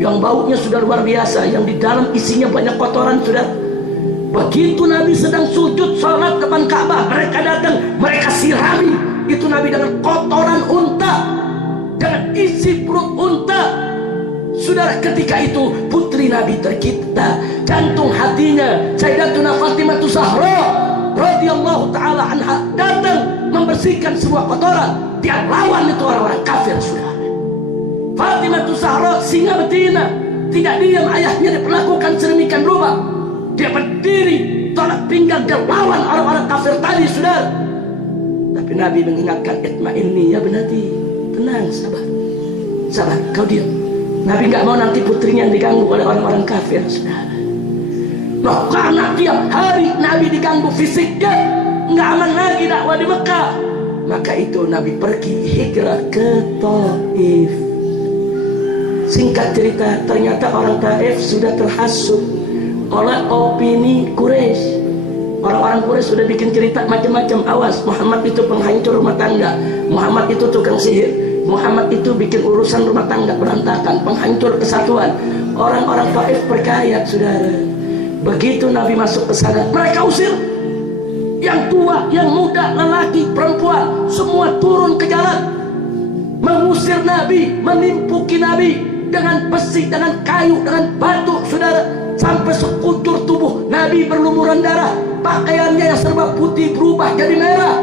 yang baunya sudah luar biasa, yang di dalam isinya banyak kotoran, sudah. Begitu Nabi sedang sujud salat depan Ka'bah, mereka datang, mereka sirami itu Nabi dengan kotoran unta, dengan isi perut unta. Saudara, ketika itu putri Nabi tercipta, jantung hatinya Sayyidatuna Fatimah Zahra radhiyallahu ta'ala anha datang membersihkan sebuah kotoran, dia lawan itu orang-orang kafir, saudara. Fatimah Zahra singa betina, tidak diam ayahnya diperlakukan sedemikian rupa. Dia berdiri tolak pinggang, dia lawan orang-orang kafir tadi, saudara. Tapi Nabi mengingatkan, itma'inni ya benati, tenang, sabar, sabar, kau diam. Nabi nggak mau nanti putrinya yang diganggu oleh orang-orang kafir, saudara. Loh, karena tiap hari Nabi diganggu fisiknya, nggak aman lagi dakwah di Mekah. Maka itu Nabi pergi hijrah ke Taif. Singkat cerita, ternyata orang Taif sudah terhasut oleh opini Quraisy. Orang-orang Quraisy sudah bikin cerita macam-macam. Awas, Muhammad itu penghancur rumah tangga, Muhammad itu tukang sihir, Muhammad itu bikin urusan rumah tangga berantakan, penghancur kesatuan. Orang-orang Taif percaya, saudara. Begitu Nabi masuk ke sana, mereka usir. Yang tua, yang muda, lelaki, perempuan, semua turun ke jalan mengusir Nabi, menimpuki Nabi dengan besi, dengan kayu, dengan batu, saudara. Sampai sekujur tubuh Nabi berlumuran darah, pakaiannya yang serba putih berubah jadi merah.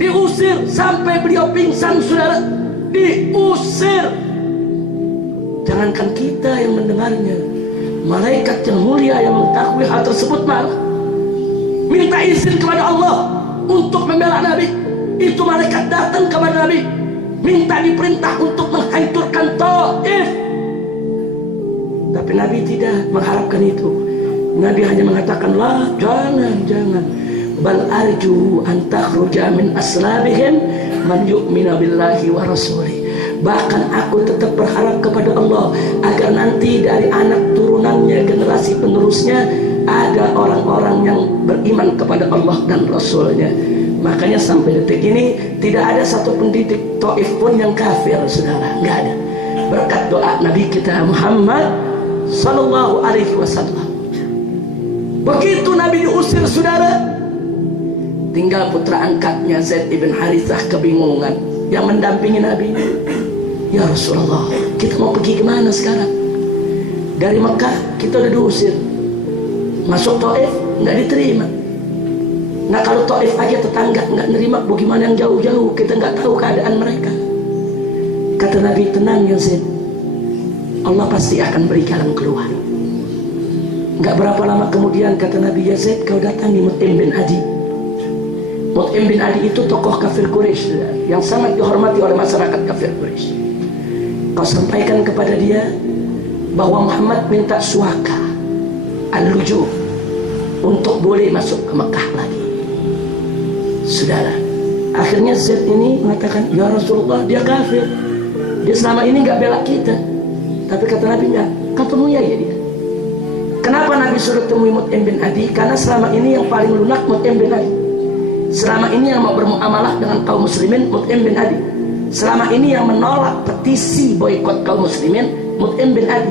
Diusir sampai beliau pingsan, saudara. Diusir. Jangankan kita yang mendengarnya, malaikat yang mulia yang mengetahui hal tersebut malah minta izin kepada Allah untuk membela Nabi. Itu malaikat datang kepada Nabi, minta diperintah untuk menghancurkan Taif. Tapi Nabi tidak mengharapkan itu. Nabi hanya mengatakan, lah, jangan. Bal arju an takhruja min aslabihim man yu'minu billahi wa rasulih. Bahkan aku tetap berharap kepada Allah agar nanti dari anak turunannya, generasi penerusnya, ada orang-orang yang beriman kepada Allah dan Rasulnya. Makanya sampai detik ini tidak ada satu pendidik Taif pun yang kafir, saudara. Nggak ada. Berkat doa Nabi kita Muhammad Sallallahu Alaihi Wasallam. Begitu Nabi diusir, saudara, tinggal putra angkatnya Zaid ibn Harithah kebingungan, yang mendampingi Nabi. Ya Rasulullah, kita mau pergi kemana sekarang? Dari Mekah kita udah diusir, masuk Taif nggak diterima. Nah kalau Taif aja tetangga nggak nerima, bagaimana yang jauh-jauh? Kita nggak tahu keadaan mereka. Kata Nabi, tenang ya Zaid, Allah pasti akan beri jalan keluar. Nggak berapa lama kemudian kata Nabi, ya Zaid, kau datangi Mut'im bin Adi. Mut'im bin Adi itu tokoh kafir Quraisy yang sangat dihormati oleh masyarakat kafir Quraisy. Kau sampaikan kepada dia bahwa Muhammad minta suaka al-luju untuk boleh masuk ke Mekah lagi. Saudara, akhirnya Zaid ini mengatakan, ya Rasulullah, dia kafir, dia selama ini nggak bela kita. Tapi kata Nabi, enggak, kau temui aja dia. Kenapa Nabi suruh temui Mut'im bin Adi? Karena selama ini yang paling lunak Mut'im bin Adi. Selama ini yang mau bermuamalah dengan kaum muslimin, Mut'im bin Adi. Selama ini yang menolak petisi boikot kaum muslimin, Mut'im bin Adi.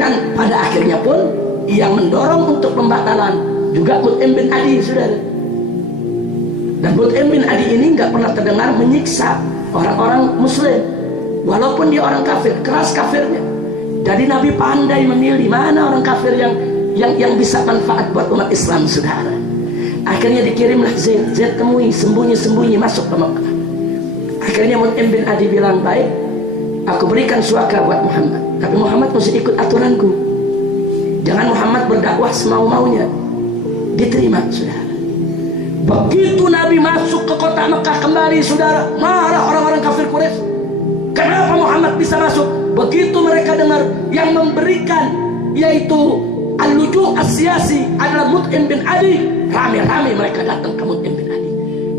Dan pada akhirnya pun yang mendorong untuk pembatalan juga Mut'im bin Adi, saudara. Dan Mut'im bin Adi ini nggak pernah terdengar menyiksa orang-orang muslim, walaupun dia orang kafir, keras kafirnya. Jadi Nabi pandai memilih mana orang kafir yang bisa manfaat buat umat Islam, saudara. Akhirnya dikirimlah Zaid temui sembunyi-sembunyi masuk ke Mekah. Akhirnya Mut'im bin Adi bilang, baik, aku berikan suaka buat Muhammad, tapi Muhammad mesti ikut aturanku. Jangan Muhammad berdakwah semau-maunya. Diterima, saudara. Begitu Nabi masuk ke kota Mekah kembali, saudara, marah orang-orang kafir Quraisy. Kenapa Muhammad bisa masuk? Begitu mereka dengar yang memberikan, yaitu al-luju as-siyasi adalah Mut'im bin Adi, rame-rame mereka datang ke Mut'im bin Adi.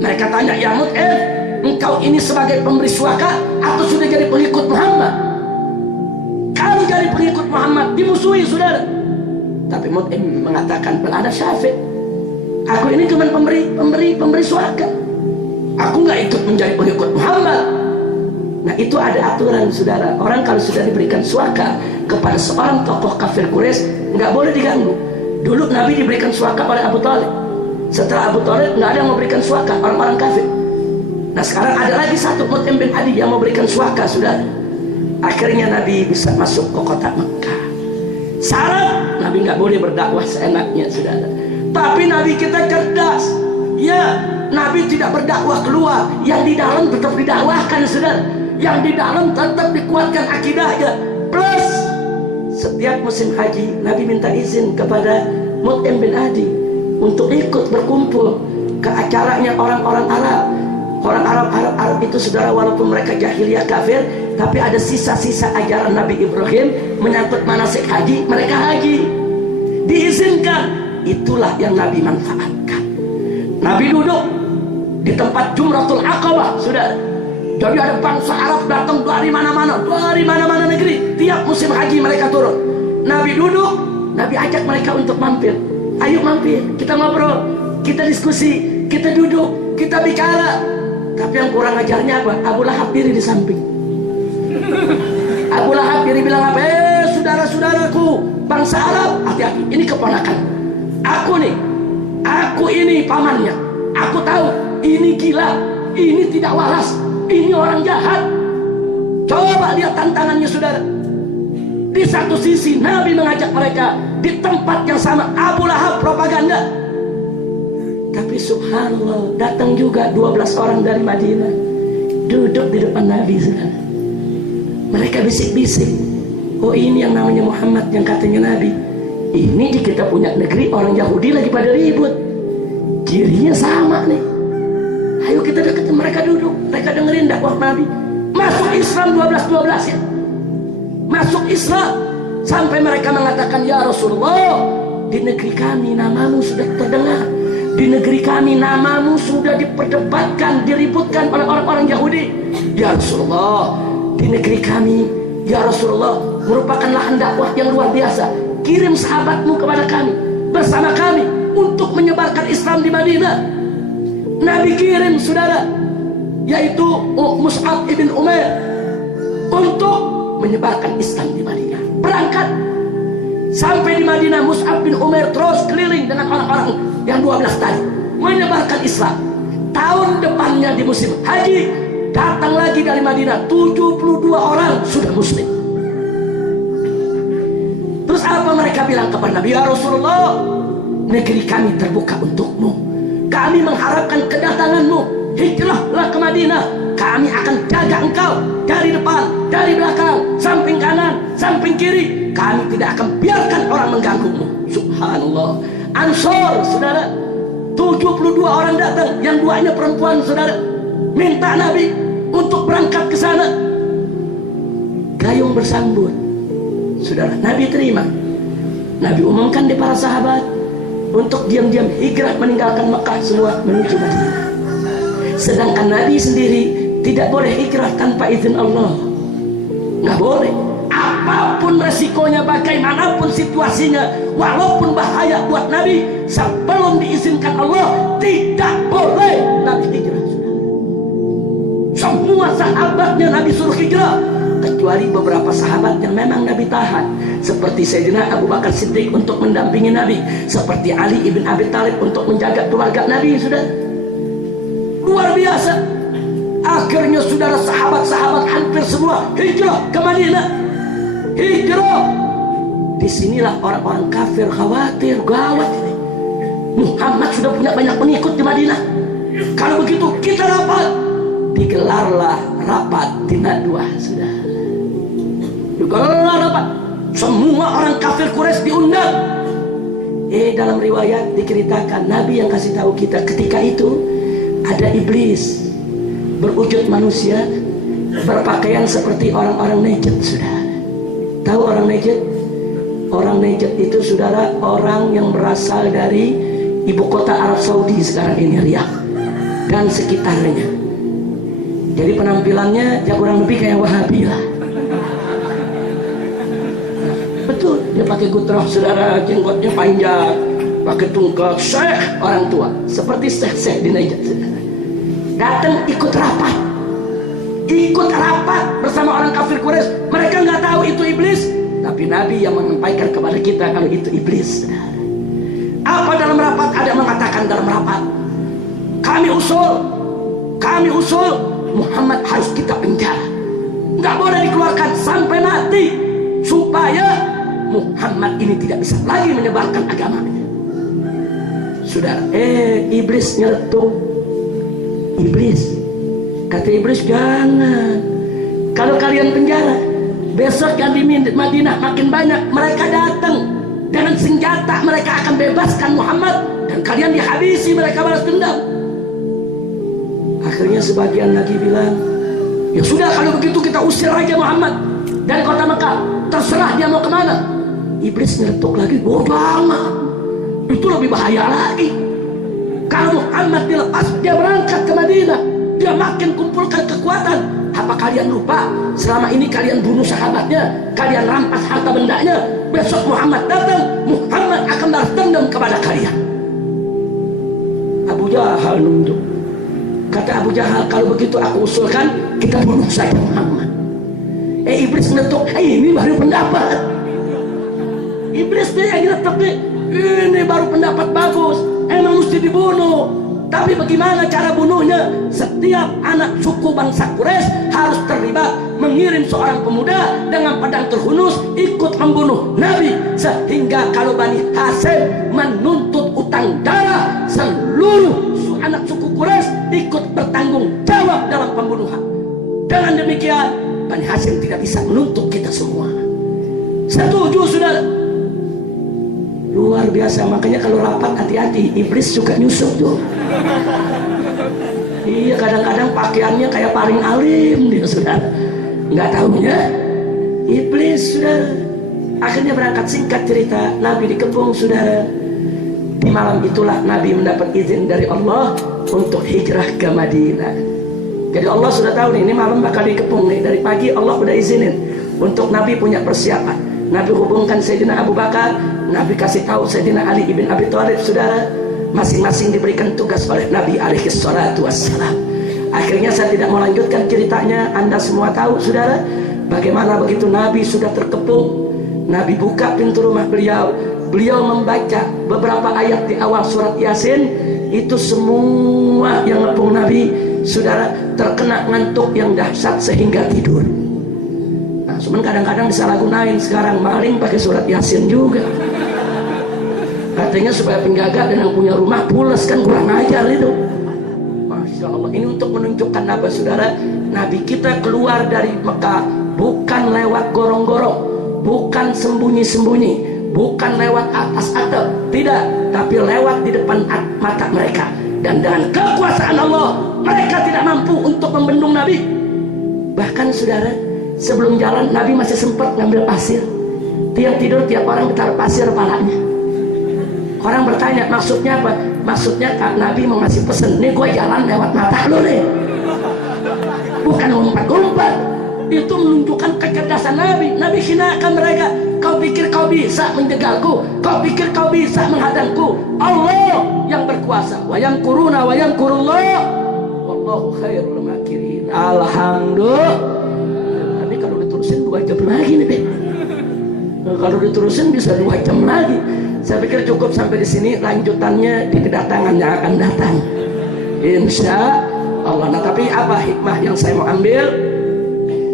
Mereka tanya, ya Mut'im, engkau ini sebagai pemberi suaka atau sudah jadi pengikut Muhammad? Kalau jadi pengikut Muhammad dimusuhi, saudara. Tapi Mut'im mengatakan, bel ada syafiq, aku ini cuma pemberi suaka, aku nggak ikut menjadi pengikut Muhammad. Nah itu ada aturan, saudara. Orang kalau sudah diberikan suaka kepada seorang tokoh kafir Quraisy, nggak boleh diganggu. Dulu Nabi diberikan suaka oleh Abu Thalib. Setelah Abu Thalib nggak ada yang memberikan suaka, orang-orang kafir. Nah sekarang ada lagi satu Mut'im bin Adi yang memberikan suaka, saudara. Akhirnya Nabi bisa masuk ke kota Mekah. Syarat Nabi nggak boleh berdakwah seenaknya, saudara. Tapi Nabi kita cerdas. Ya, Nabi tidak berdakwah keluar, yang di dalam tetap didakwahkan, saudara. Yang di dalam tetap dikuatkan akidahnya. Plus setiap musim haji Nabi minta izin kepada Mut'im bin Adi untuk ikut berkumpul ke acaranya orang-orang Arab. Orang Arab itu, saudara, walaupun mereka jahiliyah kafir, tapi ada sisa-sisa ajaran Nabi Ibrahim menyangkut manasik haji. Mereka haji, diizinkan. Itulah yang Nabi manfaatkan. Nabi duduk di tempat Jumratul Aqabah, saudara. Jadi ada bangsa Arab datang dari mana-mana negeri. Tiap musim haji mereka turun. Nabi duduk, Nabi ajak mereka untuk mampir. Ayo mampir, kita ngobrol, kita diskusi, kita duduk, kita bicara. Tapi yang kurang ajarnya apa? Abu Lahab diri di samping. Abu Lahab diri bilang apa? Saudara-saudaraku bangsa Arab, hati-hati, ini keponakan aku ini pamannya. Aku tahu ini gila, ini tidak waras, ini orang jahat. Coba lihat tantangannya, saudara. Di satu sisi Nabi mengajak mereka, di tempat yang sama Abu Lahab propaganda. Tapi subhanallah, datang juga 12 orang dari Madinah, duduk di depan Nabi, saudara. Mereka bisik-bisik, oh ini yang namanya Muhammad yang katanya Nabi. Ini di kita punya negeri orang Yahudi lagi pada ribut, cirinya sama nih. Ayo kita deketin, mereka duduk, mereka dengerin dakwah Nabi. Masuk Islam 12 ya. Masuk Islam sampai mereka mengatakan, ya Rasulullah, di negeri kami namamu sudah terdengar. Di negeri kami namamu sudah diperdebatkan, diributkan oleh orang-orang Yahudi. Ya Rasulullah, di negeri kami, ya Rasulullah, merupakan lahan dakwah yang luar biasa. Kirim sahabatmu kepada kami, bersama kami, untuk menyebarkan Islam di Madinah. Nabi kirim, saudara, yaitu Mus'ab ibn Umair, untuk menyebarkan Islam di Madinah. Berangkat sampai di Madinah, Mus'ab bin Umair terus keliling dengan orang-orang yang 12 tadi, menyebarkan Islam. Tahun depannya di musim haji, datang lagi dari Madinah 72 orang sudah muslim. Terus apa mereka bilang kepada Nabi? Ya Rasulullah, negeri kami terbuka untukmu, kami mengharapkan kedatanganmu. Hijrahlah ke Madinah, kami akan jaga engkau dari depan, dari belakang, samping kanan, samping kiri. Kami tidak akan biarkan orang mengganggumu. Subhanallah. Ansor, saudara, 72 orang datang, yang 2-nya perempuan, saudara, minta Nabi untuk berangkat ke sana. Gayung bersambut, saudara. Nabi terima. Nabi umumkan di para sahabat untuk diam-diam hijrah meninggalkan Mekah semua menuju Madinah. Sedangkan Nabi sendiri tidak boleh hijrah tanpa izin Allah. Nggak boleh. Apapun resikonya, bagaimanapun situasinya, walaupun bahaya buat Nabi, sebelum diizinkan Allah, tidak boleh Nabi hijrah. Semua sahabatnya Nabi suruh hijrah, kecuali beberapa sahabat yang memang Nabi tahan, seperti Sayyidina Abu Bakar Siddiq untuk mendampingi Nabi, seperti Ali ibn Abi Thalib untuk menjaga keluarga Nabi. Sudah luar biasa. Akhirnya, saudara, sahabat-sahabat hampir semua hijrah ke Madinah. Hijrah. Disinilah orang-orang kafir khawatir, gawat ini, Muhammad sudah punya banyak pengikut di Madinah. Kalau begitu kita rapat. Digelarlah rapat di Nadwa, sudah. Digelar rapat. Semua orang kafir Quraisy diundang. Dalam riwayat diceritakan, Nabi yang kasih tahu kita, ketika itu ada iblis berwujud manusia, berpakaian seperti orang-orang Najd, sudah. Tahu orang Najd? Orang Najd itu, saudara, orang yang berasal dari ibu kota Arab Saudi sekarang ini, Riyadh dan sekitarnya. Jadi penampilannya ya kurang lebih kayak Wahabi lah. Betul, dia pakai gutroh, saudara, jenggotnya panjang, pakai tungkak, syekh orang tua, seperti syekh di Najd. Datang ikut rapat bersama orang kafir Quraisy. Mereka nggak tahu itu iblis, tapi Nabi yang menyampaikan kepada kita kalau itu iblis. Apa dalam rapat? Ada mengatakan dalam rapat, kami usul Muhammad harus kita penjara, nggak boleh dikeluarkan sampai mati, supaya Muhammad ini tidak bisa lagi menyebarkan agamanya. Sudah, iblis nyeletuk, iblis. Kata iblis, jangan. Kalau kalian penjara, besok yang di Madinah makin banyak mereka datang dengan senjata, mereka akan bebaskan Muhammad dan kalian dihabisi, mereka balas dendam. Akhirnya sebagian lagi bilang, ya sudah kalau begitu kita usir aja Muhammad dari kota Mekah, terserah dia mau kemana. Iblis nyeletuk lagi, bodoh amat, itu lebih bahaya lagi. Kalau Muhammad dilepas, dia berangkat ke Madinah, dia makin kumpulkan kekuatan. Apa kalian lupa selama ini kalian bunuh sahabatnya, kalian rampas harta bendanya? Besok Muhammad datang, Muhammad akan balas dendam kepada kalian. Abu Jahal nunduk. Kata Abu Jahal, kalau begitu aku usulkan kita bunuh saja Muhammad. Iblis meletup, ini baru pendapat. Iblis dia yang meletup, ini baru pendapat bagus, emang mesti dibunuh. Tapi bagaimana cara bunuhnya? Setiap anak suku bangsa Quraisy harus terlibat, mengirim seorang pemuda dengan pedang terhunus ikut membunuh Nabi, sehingga kalau Bani Hasyim menuntut utang darah, seluruh anak suku Quraisy ikut bertanggung jawab dalam pembunuhan. Dengan demikian Bani Hasyim tidak bisa menuntut kita semua. Setuju saudara? Luar biasa. Makanya kalau rapat hati-hati, iblis juga nyusup tuh. Iya, kadang-kadang pakaiannya kayak paling alim dia saudara, nggak tahunya iblis saudara. Akhirnya berangkat, singkat cerita, Nabi dikepung saudara. Di malam itulah Nabi mendapat izin dari Allah untuk hijrah ke Madinah. Jadi Allah sudah tahu nih, ini malam bakal dikepung nih. Dari pagi Allah udah izinin untuk Nabi punya persiapan. Nabi hubungkan Sayyidina Abu Bakar, Nabi kasih tahu Sayyidina Ali ibn Abi Thalib saudara. Masing-masing diberikan tugas oleh Nabi alaihi salatu wassalam. Akhirnya saya tidak mau lanjutkan ceritanya, Anda semua tahu saudara, bagaimana begitu Nabi sudah terkepung. Nabi buka pintu rumah beliau, beliau membaca beberapa ayat di awal surat Yasin. Itu semua yang ngepung Nabi saudara terkena ngantuk yang dahsyat sehingga tidur. Nah, cuman kadang-kadang disalahgunain sekarang, maling pakai surat Yasin juga. Katanya supaya penjaga dan yang punya rumah pulas, kan kurang ajar itu. Masya Allah, ini untuk menunjukkan apa saudara? Nabi kita keluar dari Mekah bukan lewat gorong-gorong, bukan sembunyi-sembunyi, bukan lewat atas atap, tidak, tapi lewat di depan mata mereka. Dan dengan kekuasaan Allah, mereka tidak mampu untuk membendung Nabi. Bahkan saudara, sebelum jalan Nabi masih sempat ngambil pasir. Tiap tidur tiap orang ditaruh pasir kepalanya. Orang bertanya, maksudnya apa? Maksudnya Kak Nabi mau ngasih pesen, nih gue jalan lewat mata lu nih, bukan ngumpat-ngumpat. Itu menunjukkan kecerdasan Nabi. Nabi hinakan mereka. Kau pikir kau bisa menjegalku? Kau pikir kau bisa menghadangku? Allah yang berkuasa. Wa yamkuruna wa yamkurullah wallahu khairul makirin. Alhamdulillah. Tapi kalau diterusin 2 jam lagi nih, kalau diterusin bisa 2 jam lagi. Saya pikir cukup sampai di sini, lanjutannya di kedatangan yang akan datang insya Allah. Nah, tapi apa hikmah yang saya mau ambil?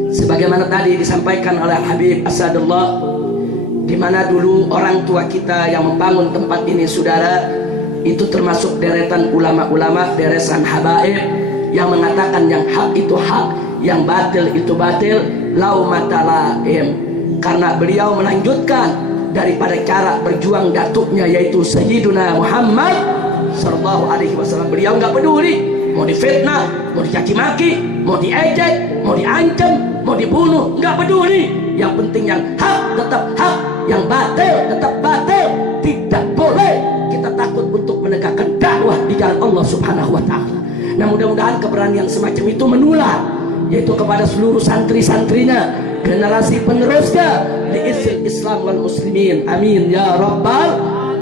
Sebagaimana tadi disampaikan oleh Habib Asadullah, di mana dulu orang tua kita yang membangun tempat ini saudara, itu termasuk deretan ulama-ulama, deresan habaib yang mengatakan yang hak itu hak, yang batil itu batil, lau matalaim. Karena beliau melanjutkan daripada cara berjuang datuknya, yaitu Sayyiduna Muhammad sallallahu alaihi wasallam. Beliau nggak peduli mau difitnah, mau dicaci maki, mau diejek, mau diancam, mau dibunuh, nggak peduli. Yang penting yang hak tetap hak, yang batil tetap batil. Tidak boleh kita takut untuk menegakkan dakwah di jalan Allah Subhanahu wa taala. Nah, mudah-mudahan keberanian semacam itu menular, yaitu kepada seluruh santri-santrinya, generasi penerusnya, diisil Islam wal muslimin, amin ya rabbal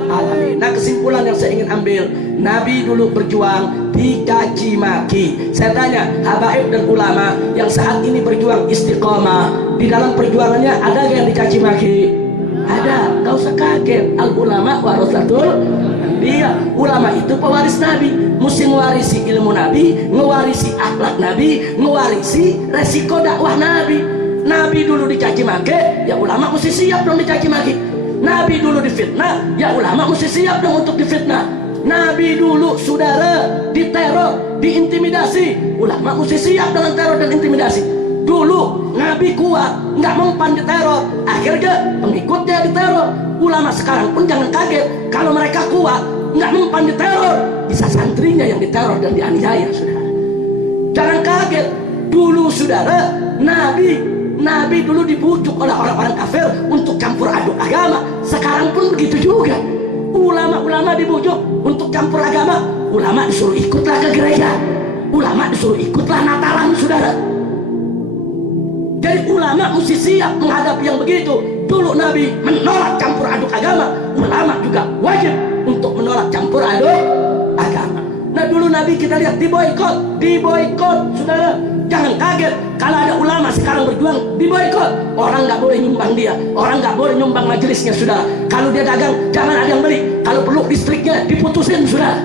alamin. Nah, kesimpulan yang saya ingin ambil, Nabi dulu berjuang dicaci maki. Saya tanya habaib dan ulama yang saat ini berjuang istiqomah, di dalam perjuangannya ada yang dicaci maki? Ada, nggak usah kaget. Al ulama warasatul anbiya. Ulama itu pewaris Nabi, mesti mewarisi ilmu Nabi, mewarisi akhlak Nabi, mewarisi resiko dakwah Nabi. Nabi dulu dicaci maki, ya ulama mesti siap dong dicaci maki. Nabi dulu difitnah, ya ulama mesti siap dong untuk difitnah. Nabi dulu saudara diteror, diintimidasi. Ulama mesti siap dengan teror dan intimidasi. Dulu Nabi kuat, nggak mempan diteror, akhirnya pengikutnya diteror. Ulama sekarang pun jangan kaget kalau mereka kuat, nggak mempan diteror, bisa santrinya yang diteror dan dianiaya, saudara. Jangan kaget. Dulu saudara, Nabi dulu dibujuk oleh orang-orang kafir untuk campur aduk agama. Sekarang pun begitu juga. Ulama-ulama dibujuk untuk campur agama. Ulama disuruh ikutlah ke gereja. Ulama disuruh ikutlah Natalan, saudara. Jadi ulama mesti siap menghadapi yang begitu. Dulu Nabi menolak campur aduk agama. Ulama juga wajib untuk menolak campur aduk agama. Nah dulu Nabi kita lihat diboikot, saudara. Jangan kaget kalau ada ulama sekarang berjuang diboikot. Orang nggak boleh nyumbang dia, orang nggak boleh nyumbang majelisnya, saudara. Kalau dia dagang jangan ada yang beli. Kalau perlu listriknya diputusin, saudara.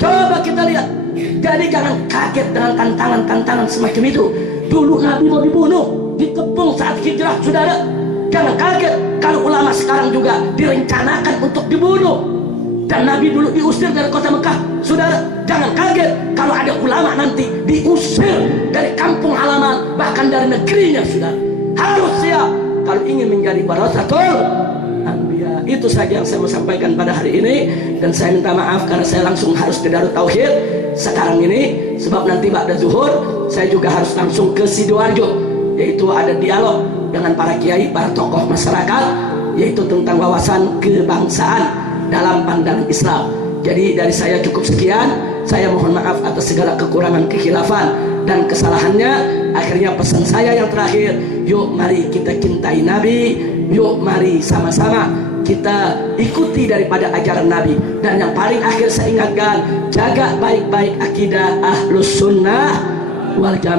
Coba kita lihat. Jadi jangan kaget dengan tantangan-tantangan semacam itu. Dulu Nabi mau dibunuh, dikepung saat hijrah, saudara. Jangan kaget kalau ulama sekarang juga direncanakan untuk dibunuh. Dan Nabi dulu diusir dari kota Mekah, saudara. Jangan kaget kalau ada ulama nanti diusir dari kampung halaman, bahkan dari negerinya, saudara. Harus siap kalau ingin menjadi warasatul anbiya. Itu saja yang saya mau sampaikan pada hari ini. Dan saya minta maaf karena saya langsung harus ke Darut Tauhid sekarang ini, sebab nanti ba'da zuhur saya juga harus langsung ke Sidoarjo, yaitu ada dialog dengan para kiai, para tokoh masyarakat, yaitu tentang wawasan kebangsaan dalam pandangan Islam. Jadi dari saya cukup sekian. Saya mohon maaf atas segala kekurangan, kekhilafan dan kesalahannya. Akhirnya pesan saya yang terakhir, yuk mari kita cintai Nabi, yuk mari sama-sama kita ikuti daripada ajaran Nabi. Dan yang paling akhir saya ingatkan, jaga baik-baik akidah Ahlus Sunnah wal Jamaah.